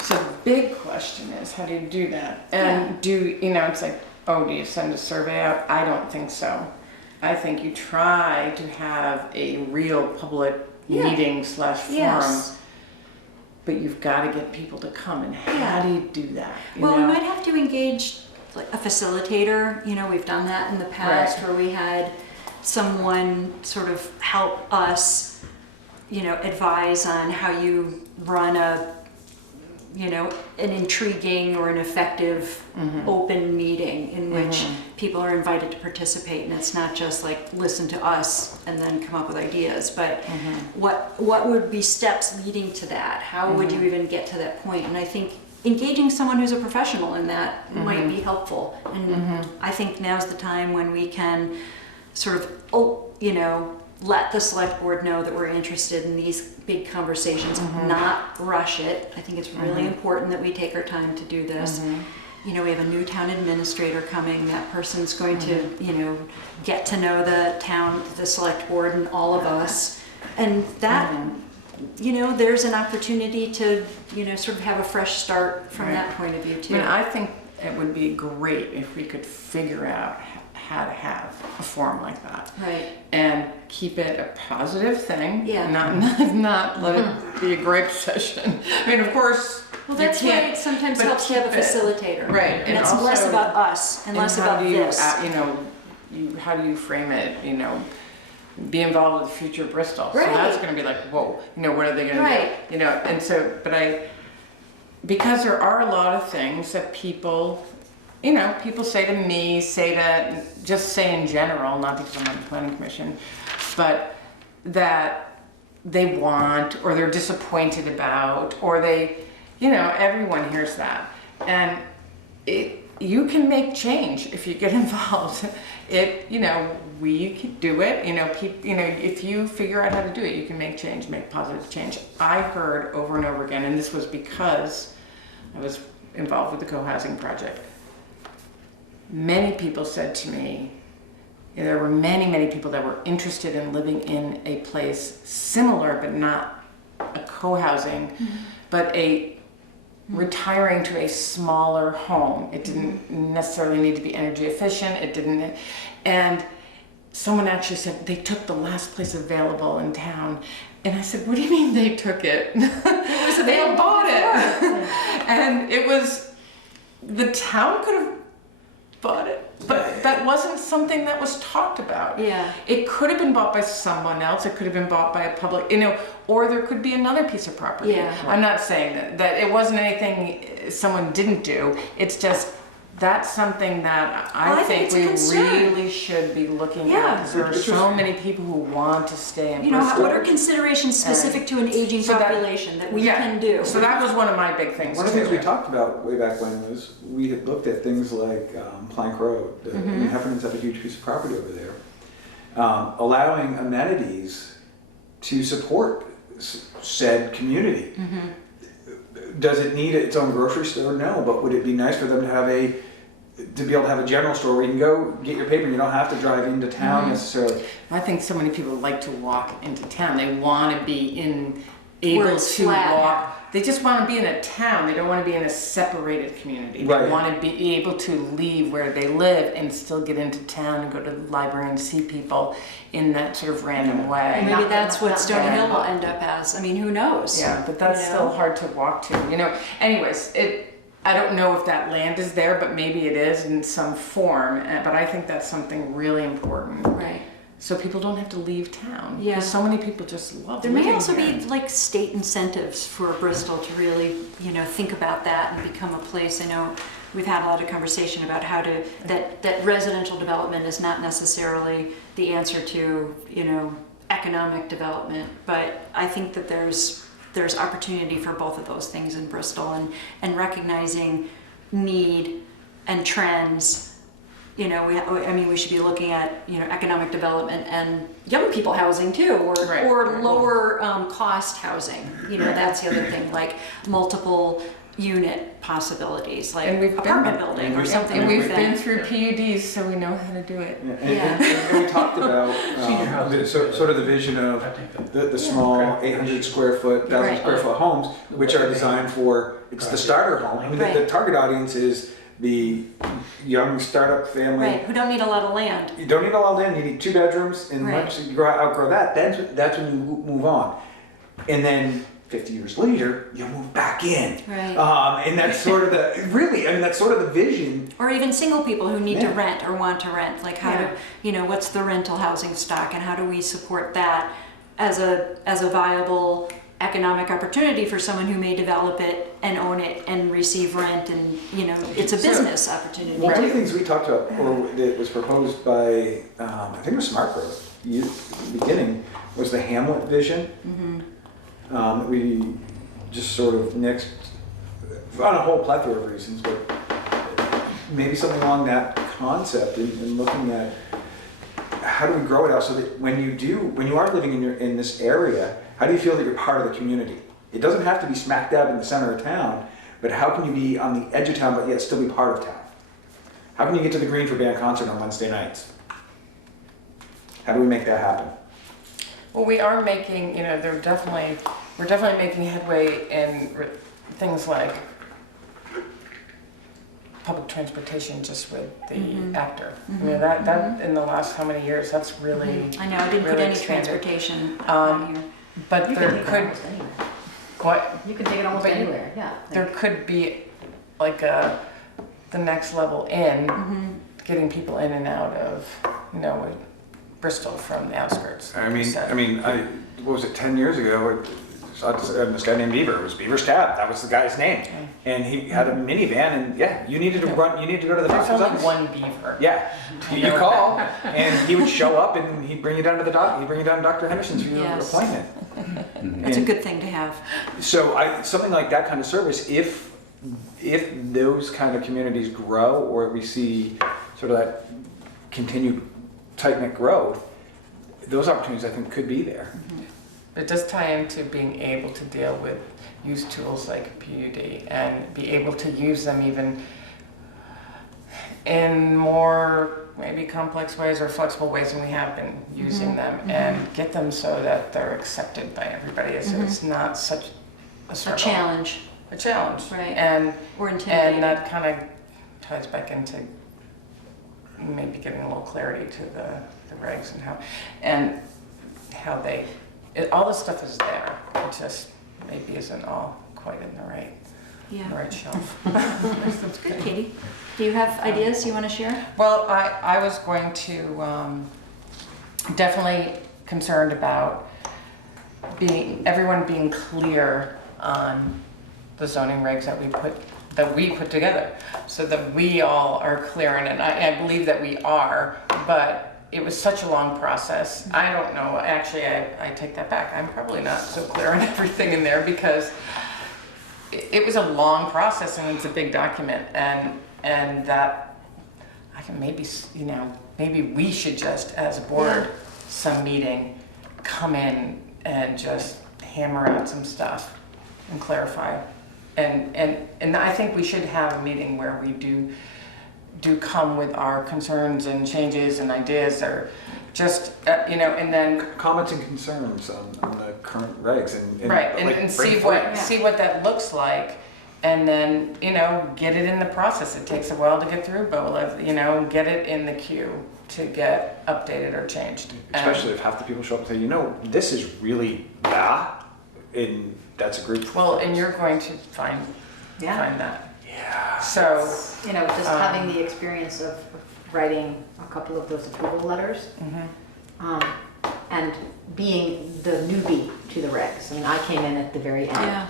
So the big question is, how do you do that? And it's like, oh, do you send a survey out? I don't think so. I think you try to have a real public meeting / forum, Yes. but you've got to get people to come. And how do you do that? Well, we might have to engage like a facilitator. You know, we've done that in the past, where we had someone sort of help us, you know, advise on how you run an intriguing or an effective open meeting in which people are invited to participate, and it's not just like listen to us and then come up with ideas, but what would be steps leading to that? How would you even get to that point? And I think engaging someone who's a professional in that might be helpful. And I think now's the time when we can sort of, let the select board know that we're interested in these big conversations, not rush it. I think it's really important that we take our time to do this. You know, we have a new town administrator coming. That person's going to, get to know the town, the select board, and all of us. And that, there's an opportunity to, sort of have a fresh start from that point of view too. I mean, I think it would be great if we could figure out how to have a forum like that. Right. And keep it a positive thing. Yeah. Not let it be a gripe session. I mean, of course. Well, that's why it sometimes helps to have a facilitator. Right. And it's less about us and less about this. How do you frame it? Be involved with the future of Bristol. Right. So that's going to be like, whoa. What are they going to Right. do? And so, because there are a lot of things that people say to me, just say in general, not because I'm on the planning commission, but that they want, or they're disappointed about, or they, everyone hears that. And you can make change if you get involved. We could do it, if you figure out how to do it, you can make change, make positive change. I heard over and over again, and this was because I was involved with the co-housing project. Many people said to me, there were many people that were interested in living in a place similar, but not a co-housing, but retiring to a smaller home. It didn't necessarily need to be energy efficient. And someone actually said they took the last place available in town. And I said, what do you mean they took it? It was they bought it. And it was, the town could have bought it, but that wasn't something that was talked about. Yeah. It could have been bought by someone else. It could have been bought by a public, or there could be another piece of property. Yeah. I'm not saying that it wasn't anything someone didn't do. It's just that's something that I think we really should be looking at, because there are so many people who want to stay in Bristol. What are considerations specific to an aging population that we can do? So that was one of my big things. One of the things we talked about way back when was we had looked at things like Plank Road. Heffernan's have a huge piece of property over there. Allowing amenities to support said community. Does it need its own grocery store? No, but would it be nice for them to have a to be able to have a general store where you can go get your paper. You don't have to drive into town necessarily. I think so many people like to walk into town. They want to be Where able it's to flat. walk. They just want to be in a town. They don't want to be in a separated community. They Right. want to be able to leave where they live and still get into town and go to the library and see people in that sort of random way. Maybe that's what not Stony very Hill will hard. end up as. I mean, who knows? Yeah, but that's You know? still hard to walk to, you know. Anyways, I don't know if that land is there, but maybe it is in some form. But I think that's something really important. Right. So people don't have to leave town. Yeah. Because so many people just love There may living also here. be like state incentives for Bristol to really, you know, think about that and become a place. I know we've had a lot of conversation about how to, that residential development is not necessarily the answer to, you know, economic development, but I think that there's opportunity for both of those things in Bristol, and recognizing need and trends. You know, we should be looking at, you know, economic development and young people housing too, or Right. or lower cost housing. You know, that's the other thing, like multiple unit possibilities, like And we've been apartment there. building or something And like we've that. been through PUDs, so we know how to do it. And we talked about sort of the vision of I think the small 800 square foot, 1,000 Right. square foot homes, which are designed for, it's the starter home. I mean, the Right. target audience is the young startup family. Right, who don't need a lot of land. You don't need a lot of land, you need 2 bedrooms, and Right. once you outgrow that, that's when you move on. And then 50 years later, you'll move back in. Right. And that's sort of that's sort of the vision. Or even single people who need to Yeah. rent or want to rent, like how Yeah. to, you know, what's the rental housing stock and how do we support that as a viable economic opportunity for someone who may develop it and own it and receive rent, and, you know, it's a business opportunity One of the too. things we talked about, or that was proposed by, I think it was Smart Growth, beginning, was the Hamlet vision. We just sort of next, on a whole plethora of reasons, but maybe something along that concept, and looking at how do we grow it out so that when you are living in this area, how do you feel that you're part of the community? It doesn't have to be smack dab in the center of town, but how can you be on the edge of town but yet still be part of town? How can you get to the Green for band concert on Wednesday nights? How do we make that happen? Well, we are making, you know, we're definitely making headway in things like public transportation, just with the actor. You know, that in the last how many years, that's really, I know, I didn't put really any expanded. transportation on here. But You can there take it could, almost anywhere. what, You can take it almost But you- anywhere, yeah. there could be like the next level in, getting people in and out of, you know, Bristol from the outskirts. I mean, So- what was it, 10 years ago? This guy named Beaver. It was Beaver's Cab. That was the guy's name. And he had a minivan, and yeah, you needed to go to the There's doctor's only office. one beaver. Yeah, you call, and he would show up, and he'd bring you down to the doc. He'd bring you down to Dr. Henderson's for your Yes. appointment. That's a And good thing to have. so, something like that kind of service, if those kind of communities grow, or we see sort of that continued tight-knit growth, those opportunities I think could be there. It does tie into being able to deal with, use tools like PUD and be able to use them even in more maybe complex ways or flexible ways than we have been using them, and get them so that they're accepted by everybody. It's not such a A struggle. challenge, A challenge. Right. And or intimidating. and that kind of ties back into maybe giving a little clarity to the regs and how they, all this stuff is there. It just maybe isn't all quite in the right Yeah. shelf. Good, Katie. Do you have ideas you want to share? Well, I was going to, definitely concerned about everyone being clear on the zoning regs that we put together, so that we all are clear, and I believe that we are, but it was such a long process. I don't know, actually, I take that back. I'm probably not so clear on everything in there, because it was a long process, and it's a big document, and that I can maybe we should just, as a board, some meeting, come in and just hammer out some stuff and clarify. And I think we should have a meeting where we do do come with our concerns and changes and ideas, or just, and then, Comments and concerns on the current regs and right, like, and bring see forward- see what that looks like, and then, get it in the process. It takes a while to get through, but get it in the queue to get updated or changed. Especially if half the people show up and say, this is really and that's a group. Well, and you're going to find that. Yeah. So, Just having the experience of writing a couple of those approval letters, and being the newbie to the regs. I mean, I came in at the very end. Yeah.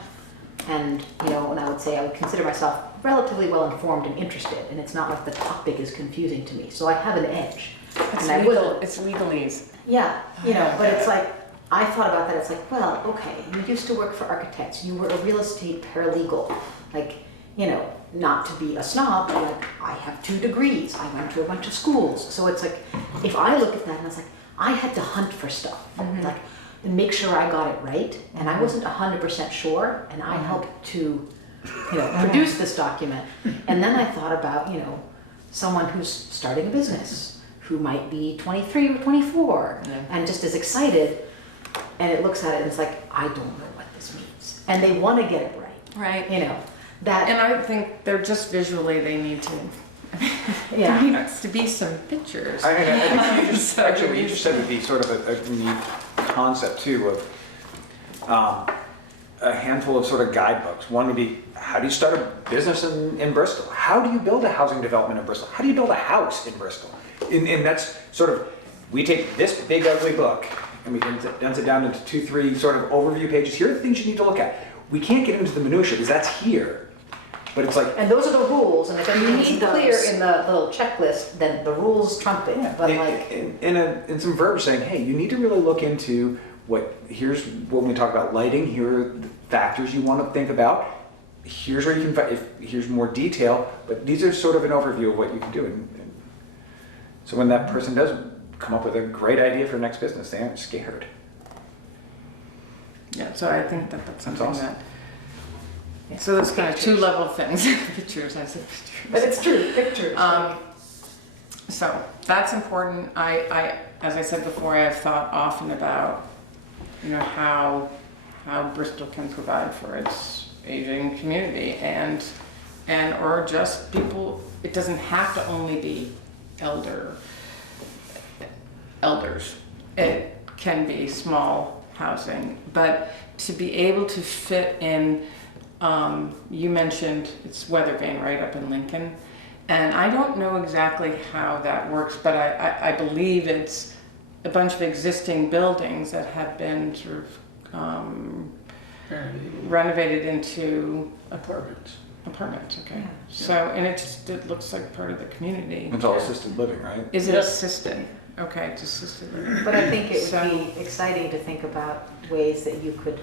And, and I would say I would consider myself relatively well informed and interested, and it's not like the topic is confusing to me. So I have an edge. it's legalese. Yeah, but it's like, I thought about that, it's like, well, okay, you used to work for architects, you were a real estate paralegal, like, not to be a snob, but like, I have 2 degrees, I went to a bunch of schools, so it's like, if I look at that and it's like, I had to hunt for stuff, like, and make sure I got it right, and I wasn't 100% sure, and I helped to, produce this document, and then I thought about, someone who's starting a business, who might be 23 or 24, and just as excited, and it looks at it and it's like, I don't know what this means. And they want to get it right. Right. That. And I think they're just visually, they need to, Yeah. there needs to be some pictures. I think actually, what you just said would be sort of a neat concept too of a handful of sort of guidebooks. One would be, how do you start a business in Bristol? How do you build a housing development in Bristol? How do you build a house in Bristol? And that's sort of, we take this big ugly book and we condense it down into 2, 3 sort of overview pages. Here are the things you need to look at. We can't get into the minutia because that's here. But it's like, And those are the rules, and if everything's need clear those. in the little checklist, then the rules trump it. But like, in some verbiage saying, hey, you need to really look into here's when we talk about lighting, here are the factors you want to think about. Here's where you can here's more detail, but these are sort of an overview of what you can do. And so when that person does come up with a great idea for the next business, they aren't scared. Yeah, so I think that's something awesome. so that's kind of 2 level things. Pictures, I said pictures. but it's true, pictures. So that's important. I, as I said before, I've thought often about, how Bristol can provide for its aging community and or just people. It doesn't have to only be elders. It can be small housing, but to be able to fit in. You mentioned it's Weathervane right up in Lincoln. And I don't know exactly how that works, but I believe it's a bunch of existing buildings that have been sort of renovated into Apartments. apartments, okay. Yeah. So, and it looks like part of the community. It's all assisted living, right? Is it Yep. assisted? Okay, it's assisted living. But I think it So- would be exciting to think about ways that you could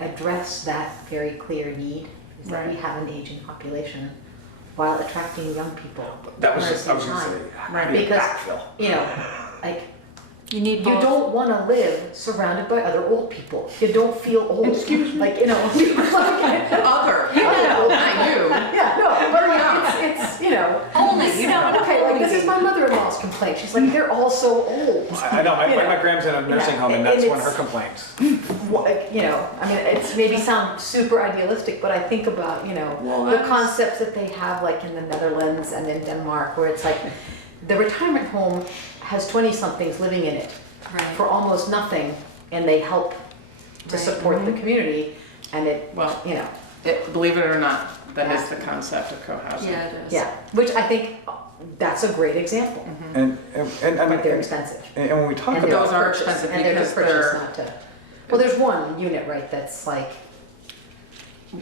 address that very clear need, is that we Right. have an aging population, while attracting young people. That was at the just, I was same going to time. say, Right. how do you Because, backfill? like, You need you both. don't want to live surrounded by other old people. You don't feel old. Excuse me? Like, Other, Not you. Yeah, no, but like, it's Only, you don't okay, like, this is my mother-in-law's complaint. She's like, they're all so old. I know, You know. my grandma's in a nursing Yeah, home and and that's one of her it's- complaints. Like, I mean, it's maybe sound super idealistic, but I think about, Well, the that's- concepts that they have like in the Netherlands and in Denmark, where it's like, the retirement home has 20-somethings living in it Right. for almost nothing, and they help to Right. support the community, and it, Well, you know, believe it or not, that is the concept of co-housing. Yeah, it is. yeah, which I think that's a great example, And I mean, but they're expensive. and when we talk And about Those are purchased, expensive and they're because just purchased they're- not to. Well, there's one unit, right, that's like,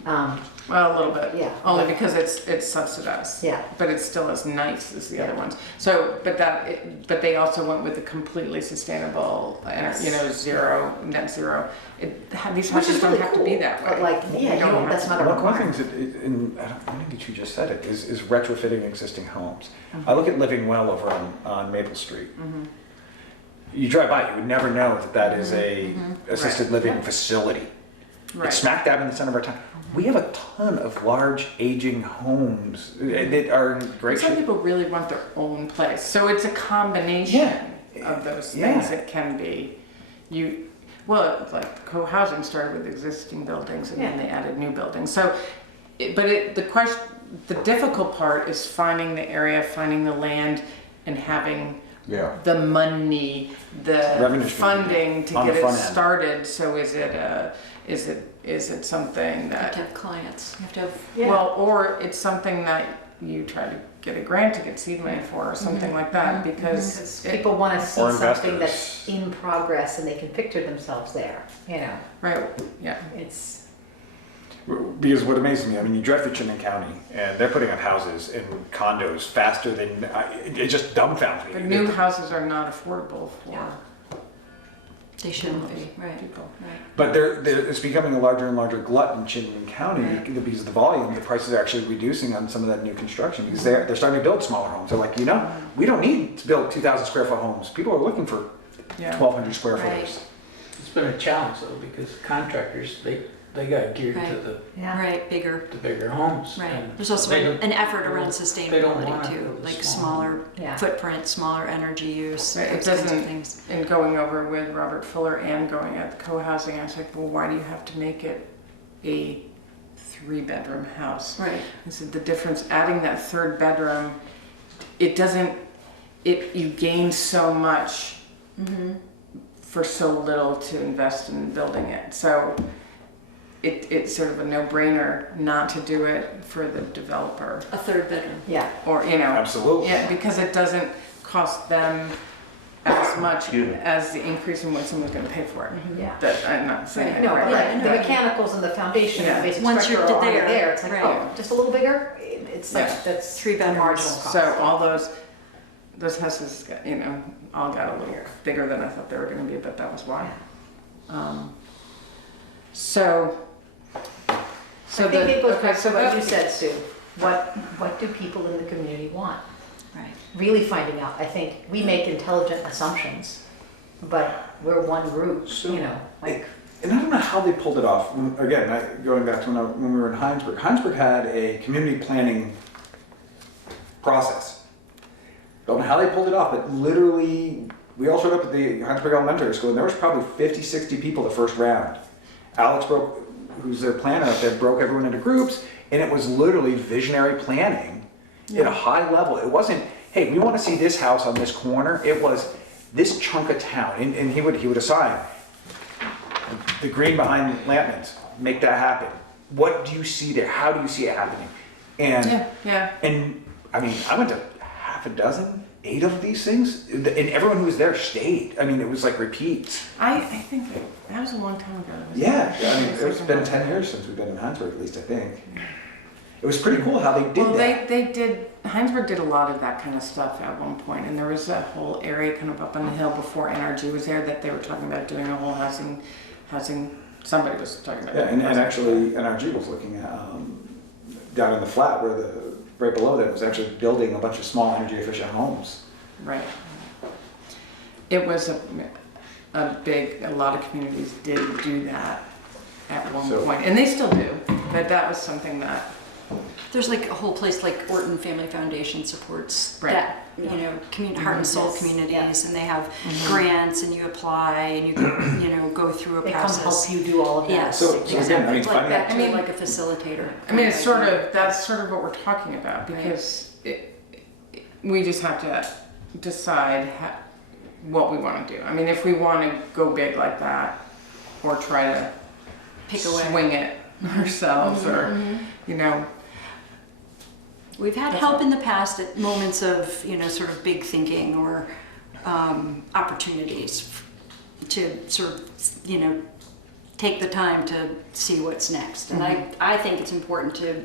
Well, a little bit. Yeah. Only because it's subsidized. Yeah. But it's still as nice as the Yeah. other ones. So, but they also went with the completely sustainable, net zero. These which houses is don't really have cool. to be that way. But like, We yeah, don't have that's to. not a one of the requirement. things and I don't think you just said it, is retrofitting existing homes. I look at Living Well over on Maple Street. You drive by, you would never know that is a assisted living facility. Right. It's smack dab in the center of our town. We have a ton of large aging homes that are in great Some shape. people really want their own place, so it's a combination of those things. It can be, like co-housing started with existing buildings and then they added new buildings. So, the difficult part is finding the area, finding the land, and having the money, the Revenue stream funding to on the get it front end. started. So is it something You have that to have clients, you have to have, well, or it's something that you try to get a grant to get seed money for or something like that because Because people want to see Or something investors. that's in progress and they can picture themselves there, you know, right, yeah. it's, Because what amazes me, I mean, you drive through Chittenden County and they're putting up houses and condos faster than, it just dumbfounds me. But new houses are not affordable for they shouldn't be, right. people. Right. But it's becoming a larger and larger glut in Chittenden County because of the volume. The prices are actually reducing on some of that new construction because they're starting to build smaller homes. They're like, we don't need to build 2,000 square foot homes. People are looking for Yeah. 1,200 square Right. footers. It's been a challenge though, because contractors, they got geared to Right. yeah. Right, bigger, the bigger homes. right. and There's also they don't- an effort around they don't sustainability wanna too, build a like small smaller Yeah. footprint, smaller energy use, Right, it those kinds of doesn't- things. And going over with Robert Fuller and going at the co-housing, I was like, well, why do you have to make it a 3-bedroom house? Right. I said, the difference, adding that 3rd bedroom, you gain so much for so little to invest in building it. So it's sort of a no-brainer not to do it for the developer A 3rd bedroom. Yeah. or, Absolutely. yeah, because it doesn't cost them as much Excuse me. as the increase in what someone's gonna pay for it. Yeah. That, I'm not saying Right. it No, right. but Yeah, like the no. mechanicals and the foundation and Yeah. the basic Once structure you're are already there, there, it's like, right. oh, just a little bigger? It's like, Yeah. that's 3 the bedrooms. marginal cost. So all those houses, all got a little bigger than I thought they were gonna be, but that was why. So I think it goes back to what that- you said, Sue. What do people in the community want? Right. Really finding out. I think we make intelligent assumptions, but we're one group, you know, like, And I don't know how they pulled it off. Again, going back to when we were in Heinsberg. Heinsberg had a community planning process. Don't know how they pulled it off, but literally, we all showed up at the Heinsberg Elementary School, and there was probably 50, 60 people the first round. Alex who's their planner up there, broke everyone into groups, and it was literally visionary planning at a high level. It wasn't, hey, we want to see this house on this corner. It was this chunk of town, and he would assign the green behind Lampman's, make that happen. What do you see there? How do you see it happening? And Yeah. and I mean, I went to half a dozen, 8 of these things, and everyone who was there stayed. I mean, it was like repeats. I think that was a long time ago. wasn't Yeah, it? I mean, it's been 10 years since we've been in Heinsberg, at least I think. It was pretty cool how they did Well, that. Heinsberg did a lot of that kind of stuff at one point, and there was a whole area kind of up on the hill before NRG was there that they were talking about doing a whole housing, somebody was talking about. Yeah, doing and housing. actually NRG was looking at down in the flat right below that was actually building a bunch of small energy efficient homes. Right. It was a lot of communities did do that at one So- point, and they still do, but that was something that, There's like a whole place like Orton Family Foundation supports Right. that, heart and soul Yes, communities, and they have grants, and you apply, and you can, go through a they come process. help you do all of that. Yeah, So again, I exactly. mean, Like finding back out- to I mean- like a facilitator. I mean, it's kind of that's sort of what we're talking about, because we just have to decide what we want to do. I mean, if we want to go big like that, or try to Pick away. swing it ourselves, or, We've had help in the past at moments of, sort of big thinking or opportunities to sort of, take the time to see what's next. And I think it's important to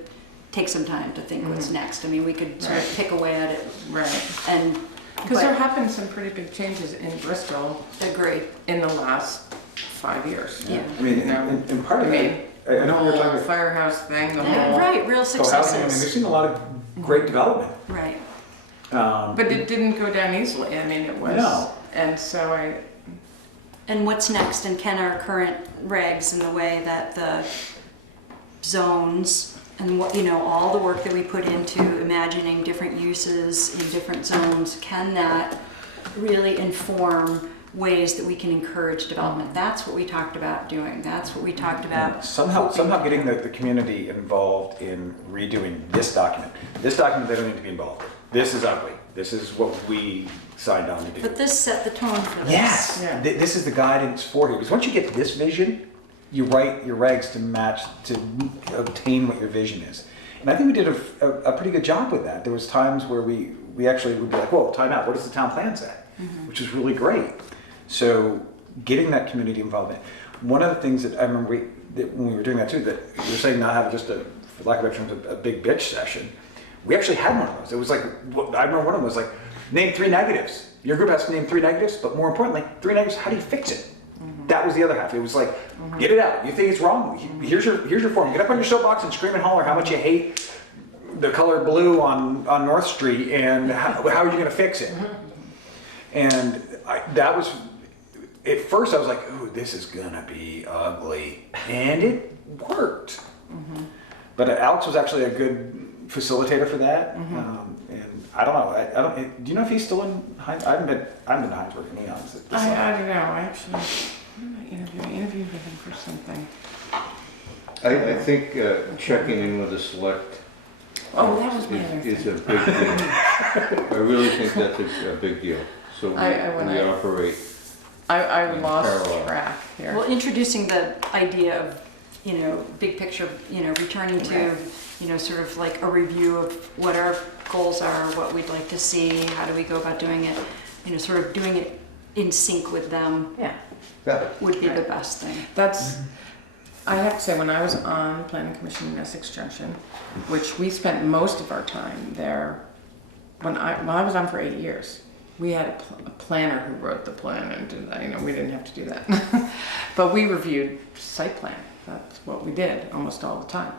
take some time to think what's next. I mean, we could sort of Right. pick away at it right. and Because there have been some pretty big changes in Bristol agree. in the last 5 years. Yeah. I mean, You know, and part of I mean, it, I know The we were whole talking about firehouse thing, the Yeah, whole, right, real co-housing. I mean, we've successes. seen a lot of great development. Right. but it didn't go down easily. I mean, it was, No. and so And what's next, and can our current regs and the way that the zones and what, all the work that we put into imagining different uses in different zones, can that really inform ways that we can encourage development? That's what we talked about doing. That's what we talked about. Somehow getting the community involved in redoing this document. This document, they don't need to be involved. This is ugly. This is what we signed on to do. But this set the tone for this. Yes, Yeah. This is the guidance for you. Because once you get this vision, you write your regs to match, to obtain what your vision is. And I think we did a pretty good job with that. There was times where we actually would be like, whoa, time out. What does the town plan say? Which is really great. So getting that community involvement. One of the things that I remember that when we were doing that too, that you were saying not have just for lack of better terms, a big bitch session. We actually had one of those. It was like, I remember one of them was like, name 3 negatives. Your group has to name 3 negatives, but more importantly, 3 negatives, how do you fix it? That was the other half. It was like, get it out. You think it's wrong? Here's your form. Get up on your soapbox and scream and holler how much you hate the color blue on North Street and how are you going to fix it? And that was, at first I was like, ooh, this is going to be ugly. And it worked. But Alex was actually a good facilitator for that. And I don't know. Do you know if he's still in Heinz? I haven't been to Heinsberg in eons. I don't know, I actually, I interviewed with him for something. I think checking in with the select Oh, that was my other is thing. a big deal. I really think that's a big deal. So we operate. I lost Parallel. track here. Well, introducing the idea of, big picture, returning to, sort of like a review of what our goals are, what we'd like to see, how do we go about doing it, sort of doing it in sync with them Yeah. would be the best thing. That's, I have to say, when I was on Planning Commission in Essex Junction, which we spent most of our time there, when I was on for 8 years, we had a planner who wrote the plan and did that, we didn't have to do that. But we reviewed site plan. That's what we did almost all the time.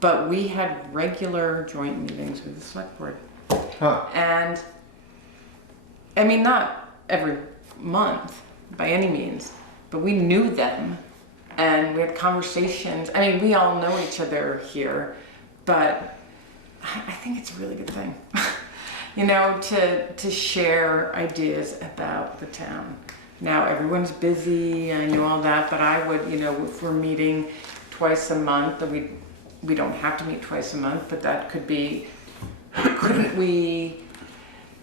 But we had regular joint meetings with the select board. Huh. And, I mean, not every month by any means, but we knew them and we had conversations. I mean, we all know each other here, but I think it's a really good thing, to share ideas about the town. Now, everyone's busy, I know all that, but I would, if we're meeting twice a month, we don't have to meet twice a month, but that could be, couldn't we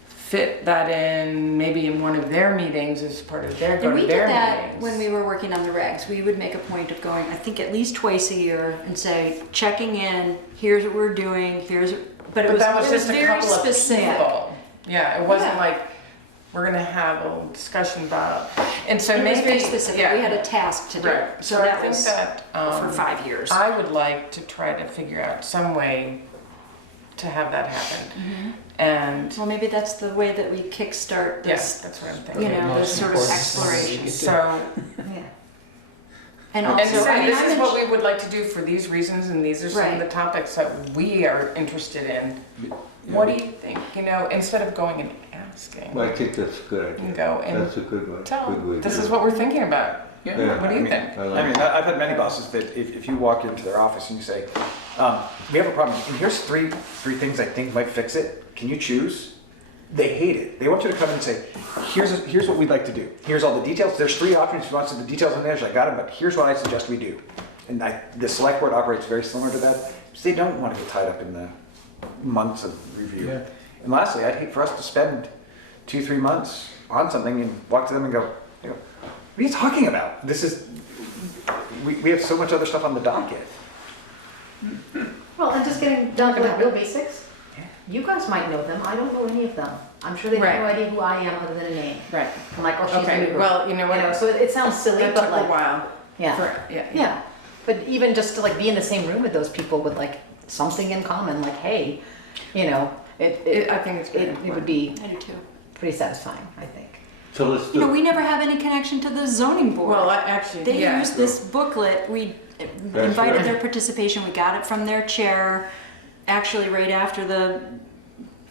fit that in maybe in one of their meetings as part of their And we did that meetings? when we were working on the regs. We would make a point of going, I think at least twice a year and say, checking in, here's what we're doing, but it was that was just a very couple of specific. people. Yeah, it wasn't Yeah. like, we're gonna have a discussion about, and so It maybe. was very specific. Yeah. We had a task to do. Right, So so I that think was that, for 5 years. I would like to try to figure out some way to have that happen. And, Well, maybe that's the way that we kickstart yes, this, that's what I'm thinking. this sort of Most important exploration. So, Yeah. And and also, say, this is what mentioned- we would like to do for these reasons, and these are some of Right. the topics that we are interested in. What do you think, instead of going and asking, I think that's a good you can idea. go and That's a good way. tell Good way them, to this do is it. what we're thinking about. Yeah, What do you think? I mean, I've had many bosses that if you walk into their office and you say, we have a problem, and here's three things I think might fix it, can you choose? They hate it. They want you to come in and say, here's what we'd like to do. Here's all the details. There's 3 options. If you want some of the details in there, I got them, but here's what I suggest we do. And the select board operates very similar to that, because they don't want to get tied up in the months of review. Yeah. And lastly, I'd hate for us to spend 2-3 months on something and walk to them and go, what are you talking about? We have so much other stuff on the docket. Well, and just getting down to Talk like about real it. basics. You guys might know them. I don't know any of them. I'm sure they have no Right. idea who I am other than a name. Right. I'm like, oh, she's Okay, new. well, you know what? So it sounds silly, That but took a like, while. yeah, yeah. But even just to like be in the same room with those people with like something in common, like, hey, I think it's very it would important. be I do too. pretty satisfying, I think. So let's do. We never have any connection to the zoning board. Well, actually, They yeah. used this booklet, we invited right. their participation, we got it from their chair, actually right after the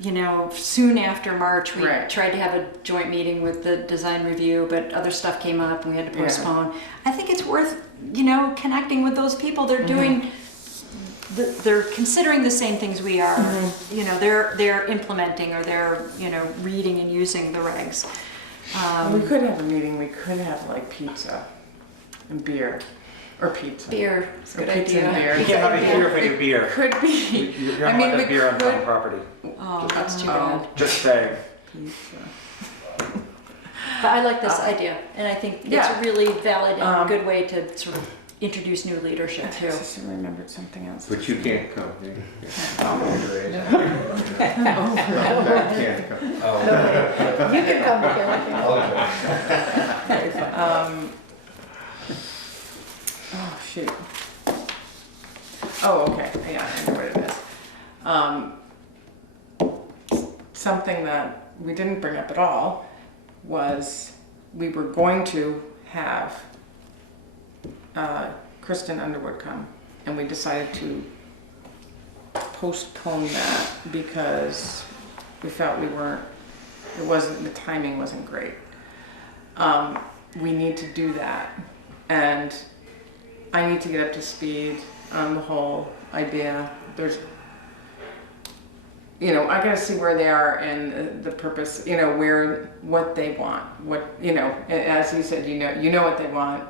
you know, soon after March, we Right. tried to have a joint meeting with the design review, but other stuff came up and we had to Yeah. postpone. I think it's worth, you know, connecting with those people. They're doing, they're considering the same things we are. You know, they're implementing or they're, you know, reading and using the regs. We could have a meeting, we could have like pizza and beer, or pizza. Beer, it's a Or good pizza and idea. beer. You can't have any beer if you do beer. Could be. You're I not mean, allowed to we have beer on town could- property. Oh, that's too bad. Just saying. Pizza. But I like this idea, and I think it's Yeah. a really valid and good way to sort of introduce new leadership I too. just remembered something else. But you can't come. You No. can't come. You can come, Carol. Oh, shoot. Oh, okay, yeah, I know what it is. Something that we didn't bring up at all was we were going to have Kristen Underwood come, and we decided to postpone that because we felt the timing wasn't great. We need to do that, and I need to get up to speed on the whole idea. There's, you know, I gotta see where they are and the purpose, you know, what they want, as you said, you know what they want,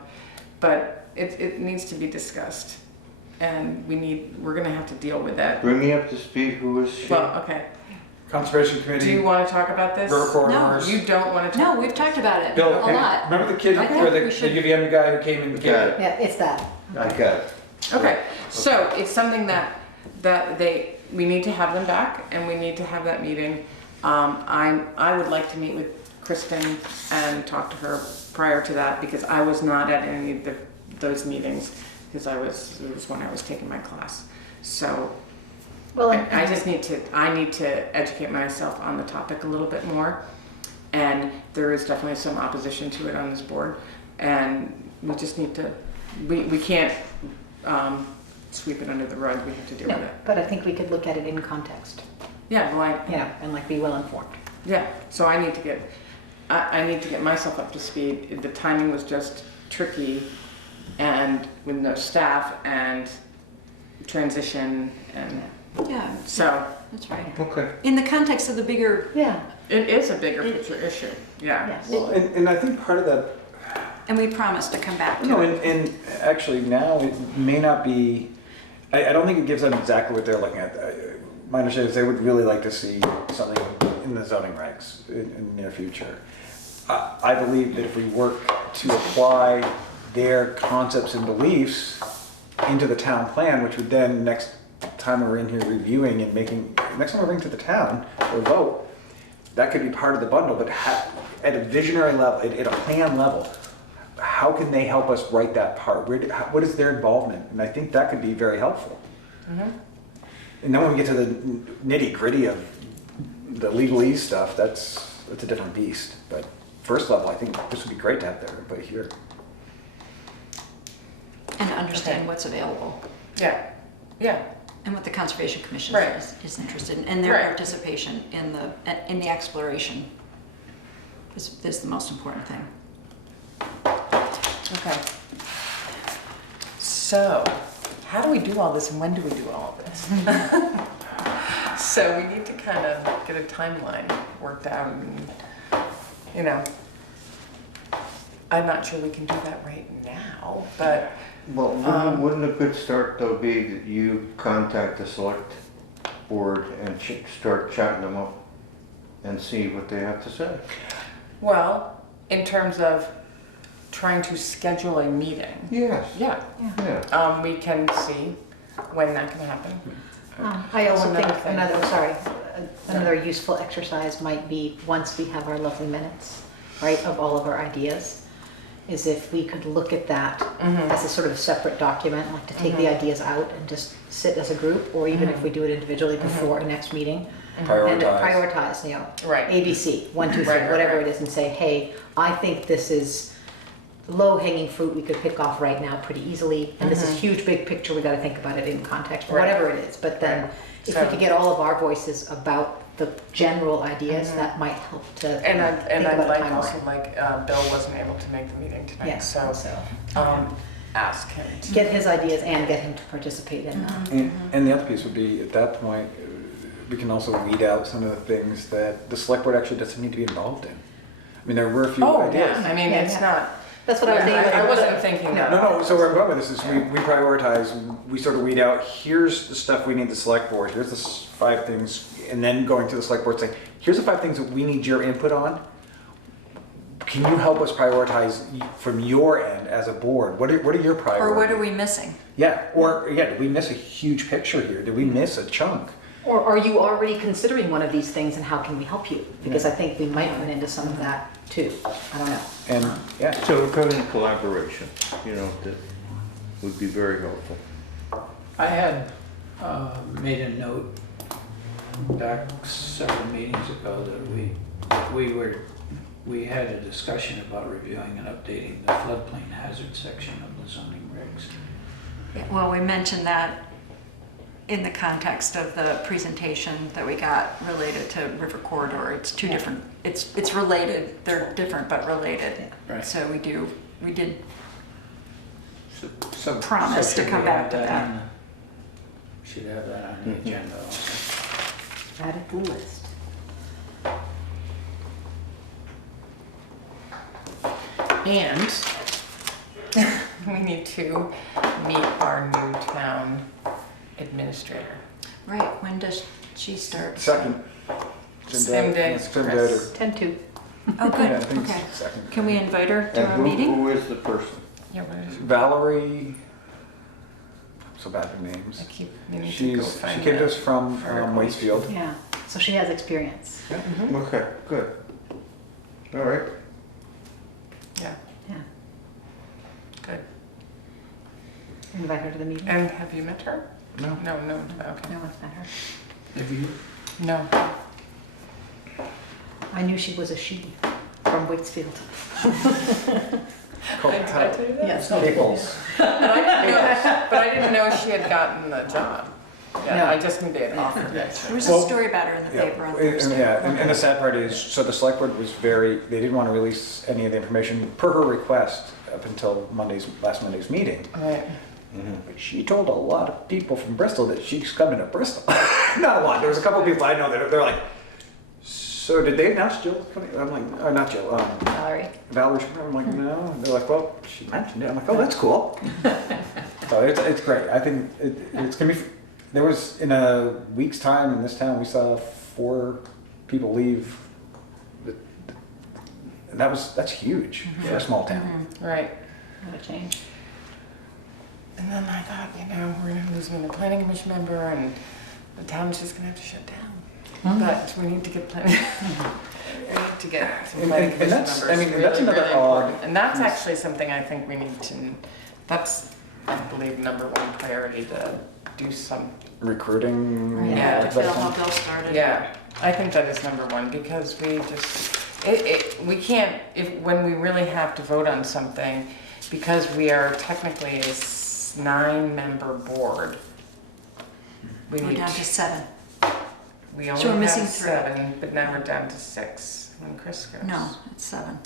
but it needs to be discussed, and we're gonna have to deal with that. Bring me up to speed, who is she? Well, okay, Conservation do Committee, you wanna talk about this? river corridors. You don't wanna talk? No, we've talked about it Bill, a lot. remember the kid, I think or the we should- UVM guy who came and gave Got it? it. Yeah, it's that. I got it. Okay, so it's something that we need to have them back, and we need to have that meeting. I would like to meet with Kristen and talk to her prior to that, because I was not at any of those meetings, because it was when I was taking my class. So Well, I just need to educate myself on the topic a little bit more, and there is definitely some opposition to it on this board, and we just need to, we can't sweep it under the rug, we have to deal with no, it. but I think we could look at it in context, Yeah, well, you know, and like be well informed. yeah, so I need to get myself up to speed. The timing was just tricky, and with no staff and transition, and Yeah, so that's right. Okay. In the context of the bigger, Yeah, it is a bigger picture issue, yeah. yes. Well, and I think part of that, and we promised to come back no, to it. and actually now it may not be, I don't think it gives them exactly what they're looking at. My understanding is they would really like to see something in the zoning regs in the near future. I believe that if we work to apply their concepts and beliefs into the town plan, which would then, next time we're in here reviewing and next time we bring to the town or vote, that could be part of the bundle, but at a visionary level, at a plan level, how can they help us write that part? What is their involvement? And I think that could be very helpful. And then when we get to the nitty gritty of the legalese stuff, that's a different beast. But first level, I think this would be great to have everybody here. And understand Okay. what's available Yeah, yeah, and what the Conservation Commission Right. is interested in, and their Right. participation in the exploration is the most important thing. okay. So, how do we do all this, and when do we do all of this? So we need to kind of get a timeline worked out, and, you know, I'm not sure we can do that right now, but, Well, wouldn't a good start though be that you contact the select board and start chatting them up and see what they have to say? well, in terms of trying to schedule a meeting, Yes. yeah, Yeah. we can see when that can happen. I also Another think thing. another useful exercise might be, once we have our lovely minutes, right, of all of our ideas, is if we could look at that as a sort of separate document, like to take the ideas out and just sit as a group, or even if we do it individually before our next meeting. And prioritize, you know, Right. ABC, 1, 2, 3, Right, right, whatever right. it is, and say, hey, I think this is low-hanging fruit we could pick off right now pretty easily, and this is huge, big picture, we gotta think about it in context, or Right. whatever it is. But then, Right. if So- we could get all of our voices about the general ideas that might help to And think I'd about a like timeline. also, Bill wasn't able to make the meeting tonight, Yeah, so, ask him to. get his ideas and get him to participate in And the other piece would be, at that point, we can also weed out some of the things that the select board actually doesn't need to be involved in. I mean, there were a few Oh, ideas. yeah, I mean, Yeah, it's yeah. not. That's what I was Yeah, thinking. I wasn't thinking that. No, so where I'm going with this is we prioritize, we sort of weed out, here's the stuff we need the select board, here's the 5 things, and then going to the select board saying, here's the 5 things that we need your input on. Can you help us prioritize from your end as a board? What are your priorities? Or what are we missing? Yeah, did we miss a huge picture here? Did we miss a chunk? Or are you already considering one of these things and how can we help you? Because I think we might run into some of that too. I don't know. And, yeah. So regarding collaboration, that would be very helpful. I had made a note back several meetings ago that we had a discussion about reviewing and updating the floodplain hazard section of the zoning regs. Yeah, well, we mentioned that in the context of the presentation that we got related to River Corridor. It's two different, it's related, they're different but related. Right. So we did So Promise to should come we back add to that. on the- Should have that on the agenda also. Add it to the list. And we need to meet our new town administrator. Right, when does she start? Second. Same day Yeah, as same day Chris. 10-2. Oh, good, Yeah, I think okay. it's second. Can we invite her to our And meeting? who is the person? Yeah, what is it? Valerie, so bad with names. I keep meaning to go She find came to it. us from for her. Waitsfield. Yeah, so she has experience. Okay, good. All right. Yeah, Yeah. good. Invite her to the meeting. And have you met her? No. No, okay. No one's met her. Have you? No. I knew she was a she from Waitsfield. I tell you that? Yes. Peoples. But I didn't know she had gotten the job. Yeah, No. I just knew they had offered There it. was a Well, story about her in the Yeah, paper on and- Thursday. yeah, and the sad part is, so the select board was they didn't want to release any of the information per her request up until last Monday's meeting. Right. But she told a lot of people from Bristol that she's coming to Bristol. Not a lot, there was a couple of people I know that they're like, so did they announce Jill coming? I'm like, or not Jill, Valerie. Valerie, I'm like, no. They're like, well, she mentioned it. I'm like, oh, that's cool. So it's great. I think it's gonna be. There was in a week's time in this town, we saw 4 people leave. And that's huge for a small town. Right. What a change. And then I thought, we're gonna lose another planning commission member and the town's just gonna have to shut down. But we need to get planning, we need to get some And- planning and commission that's- members. I mean, really, that's another really odd important. And that's actually something I think we need to, that's, I believe, #1 priority to do some, Recruiting. Yeah. that Bill, kind how of- Bill started. yeah, I think that is #1 because we just, we can't, when we really have to vote on something, because we are technically a 9-member board, we We're need, down to 7. we So only we're have missing 3. 7, but now we're down to 6 when Chris goes. No, it's 7.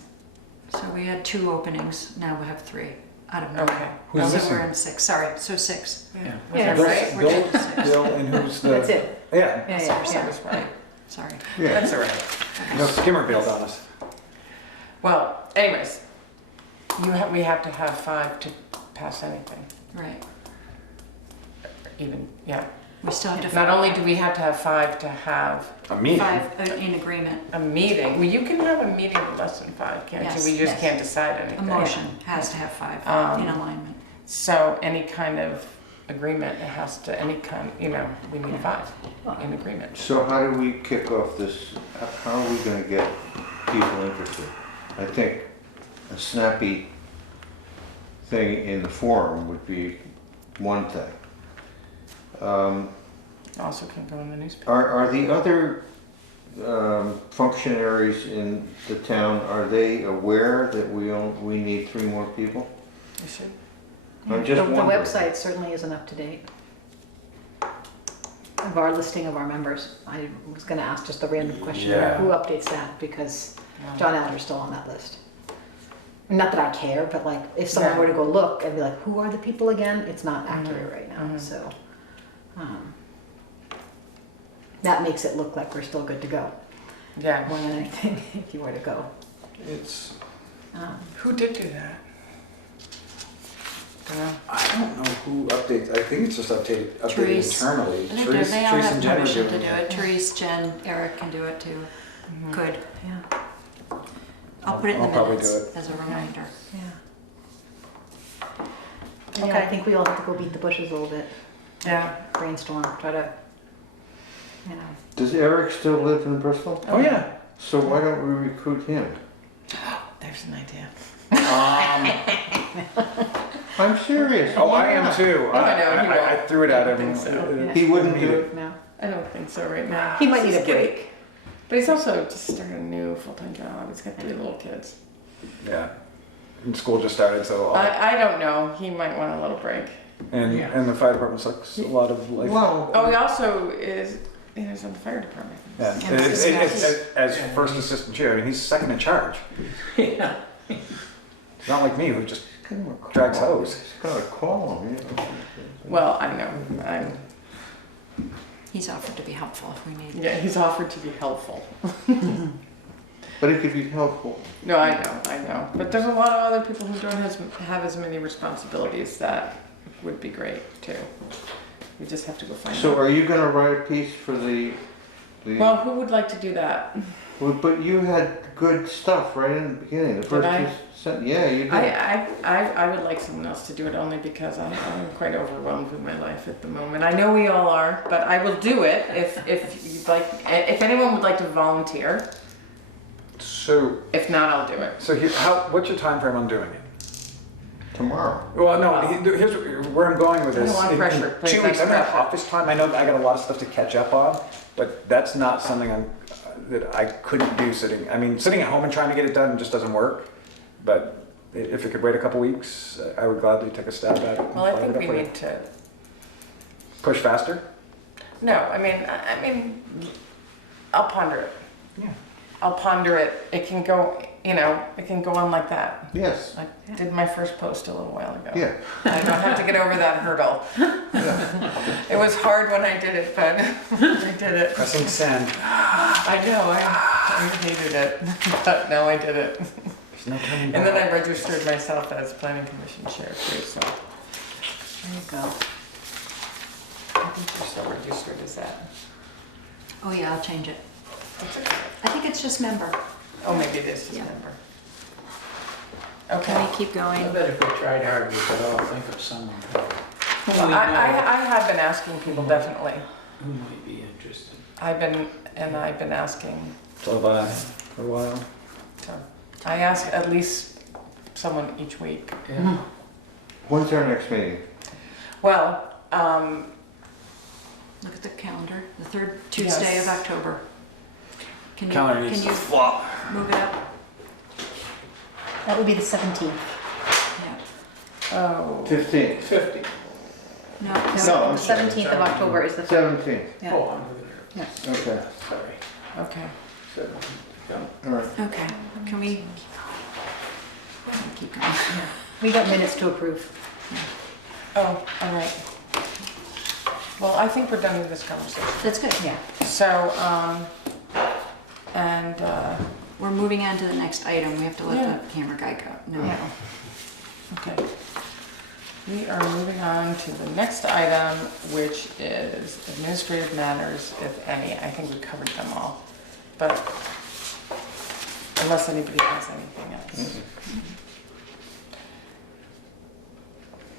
So we had 2 openings, now we have 3 out of 9. Okay. Who's So missing? we're in 6, sorry, so 6. Yeah. Was Yeah, that right. right? We're down to 6. Bill, and who's the? That's it. Yeah. Yeah, That yeah, was right. Sorry. Yeah. That's all right. No skimmer bailed on us. Well, anyways, we have to have 5 to pass anything, Right. even, yeah. We still have to. Not only do we have to have 5 to have A meeting. 5 in agreement. a meeting, well, you can have a meeting with less than 5, can't Yes, you? We just yes. can't decide A anything. motion has to have 5 in alignment. So any kind of agreement, it has to, any kind, we need 5 in agreement. So how do we kick off this? How are we gonna get people interested? I think a snappy thing in the forum would be one thing. Also can go in the newspaper. Are the other functionaries in the town, are they aware that we need 3 more people? You should. I'm just The wondering. website certainly isn't up to date. of our listing of our members. I was gonna ask just a random question, Yeah. who updates that? Because John Adler's still on that list. Not that I care, but like, if someone Yeah. were to go look and be like, who are the people again? It's not accurate right now, so. That makes it look like we're still good to go, Yeah. more than anything, if you were to go. It's, Who did do that? Dunno. I don't know who updates, I think it's just updated Therese. internally. I think Therese- they all Therese have and Jen are permission to doing do it. Therese, Jen, Eric can do it too. Could. Yeah, I'll put it in the I'll probably minutes do it. as a reminder. yeah. Yeah, I think we all have to go beat the bushes a little bit, Yeah. brainstorm, try to, you know. Does Eric still live in Bristol? Oh, yeah. So why don't we recruit him? There's an idea. I'm serious. Oh, I am too. Oh, I know, he won't. I threw it at I him. think so. He wouldn't do it. No. I don't think so right now. He might need a He's getting- break. But he's also just started a new full-time job. He's got 3 little kids. Yeah. And school just started, so, I don't know. He might want a little break. Yeah. and the fire department sucks a lot of like. Well, Oh, he also is in the fire department. Yeah, And as first assistant chair, I mean, he's second in charge. Yeah. It's not like me who just give him a call. drags hose. Gotta call him, yeah. Well, I know. He's offered to be helpful if we need. Yeah, he's offered to be helpful. But it could be helpful. No, I know. But there's a lot of other people who don't have as many responsibilities that would be great too. We just have to go find So out. are you gonna write a piece for the? Well, who would like to do that? Well, but you had good stuff right in the beginning. The first I? two yeah, you did. I would like someone else to do it only because I'm quite overwhelmed with my life at the moment. I know we all are, but I will do it if you'd like. If anyone would like to volunteer. So, If not, I'll do it. what's your time frame on doing it? Tomorrow. Well, no, here's where I'm going with I don't this. want In pressure, please, 2 weeks, that's I don't have pressure. office time. I know that I got a lot of stuff to catch up on, but that's not something that I couldn't do sitting. I mean, sitting at home and trying to get it done just doesn't work. But if it could wait a couple weeks, I would gladly take a stab at it. and Well, I flag it think up we for you. need to. Push faster. No, I mean, I'll ponder it. Yeah. I'll ponder it. It can go, it can go on like that. Yes. I did my first post a little while ago. Yeah. I don't have to get over that hurdle. It was hard when I did it, but I did it. Pressing send. I know, I hated it, but now I did it. There's no turning back. And then I registered myself as planning commission chair too, so there you go. I think you're still registered as that. Oh yeah, I'll change it. That's okay. I think it's just member. Oh, maybe it is just Yeah. member. Can Okay. we keep I going? bet if we tried hard, we could all think of someone who Well, we I know have been asking people, definitely. who might be interested. I've been asking, So have I for a while. so I ask at least someone each week. Yeah. When's our next meeting? Well, Look at the calendar, the third Tuesday of Yes. October. Can Calendar you, needs can to you flop. move it up? That would be the 17th. Yeah. oh, 15th. 50. No, No, The I'm sorry. 17th of October is the. 17th. Yeah. Oh, I'm looking at Okay. it. Sorry. okay. 17. Go. All right. okay, can we? Keep going. We got minutes to approve. Oh, all right. Well, I think we're done with this conversation. That's good. Yeah. So, We're moving on to the next item. We have to let Yeah. the camera guy go. No. Yeah. Okay. We are moving on to the next item, which is administrative matters, if any. I think we covered them all, but unless anybody has anything else.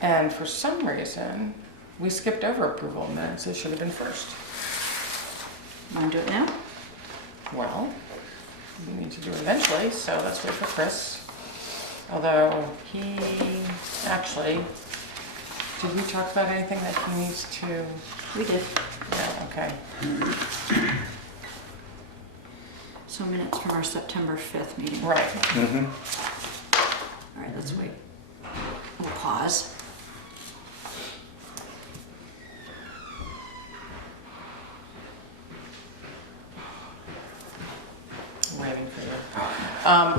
And for some reason, we skipped over approval of minutes. It should have been first. Want to do it now? Well, we need to do it eventually, so let's wait for Chris. Although he actually, did we talk about anything that he needs to? We did. Yeah, okay. So minutes from our September 5th meeting. Right. Mm-hmm. All right, let's wait. We'll pause.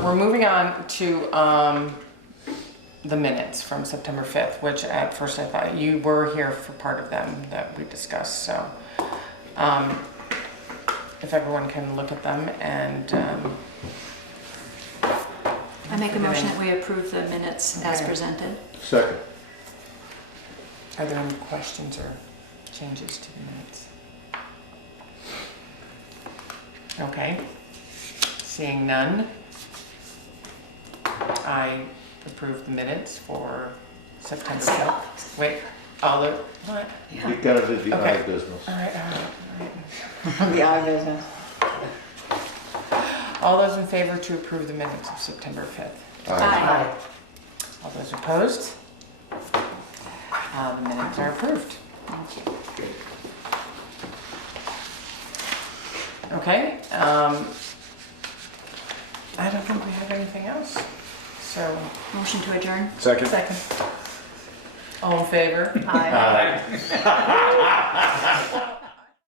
we're moving on to the minutes from September 5th, which at first I thought you were here for part of them that we discussed. So if everyone can look at them and I make a motion that we approve the minutes as Okay. presented. Second. are there any questions or changes to the minutes? Okay, seeing none, I approve the minutes for September 5th. Wait, all the, what? You gotta do the Okay. eye business. All right, The eye business. all those in favor to approve the minutes of September 5th? Aye. All those opposed? The minutes are approved. Thank you. Okay, I don't think we have anything else. So, Motion to adjourn? Second. Second. all in favor? Aye.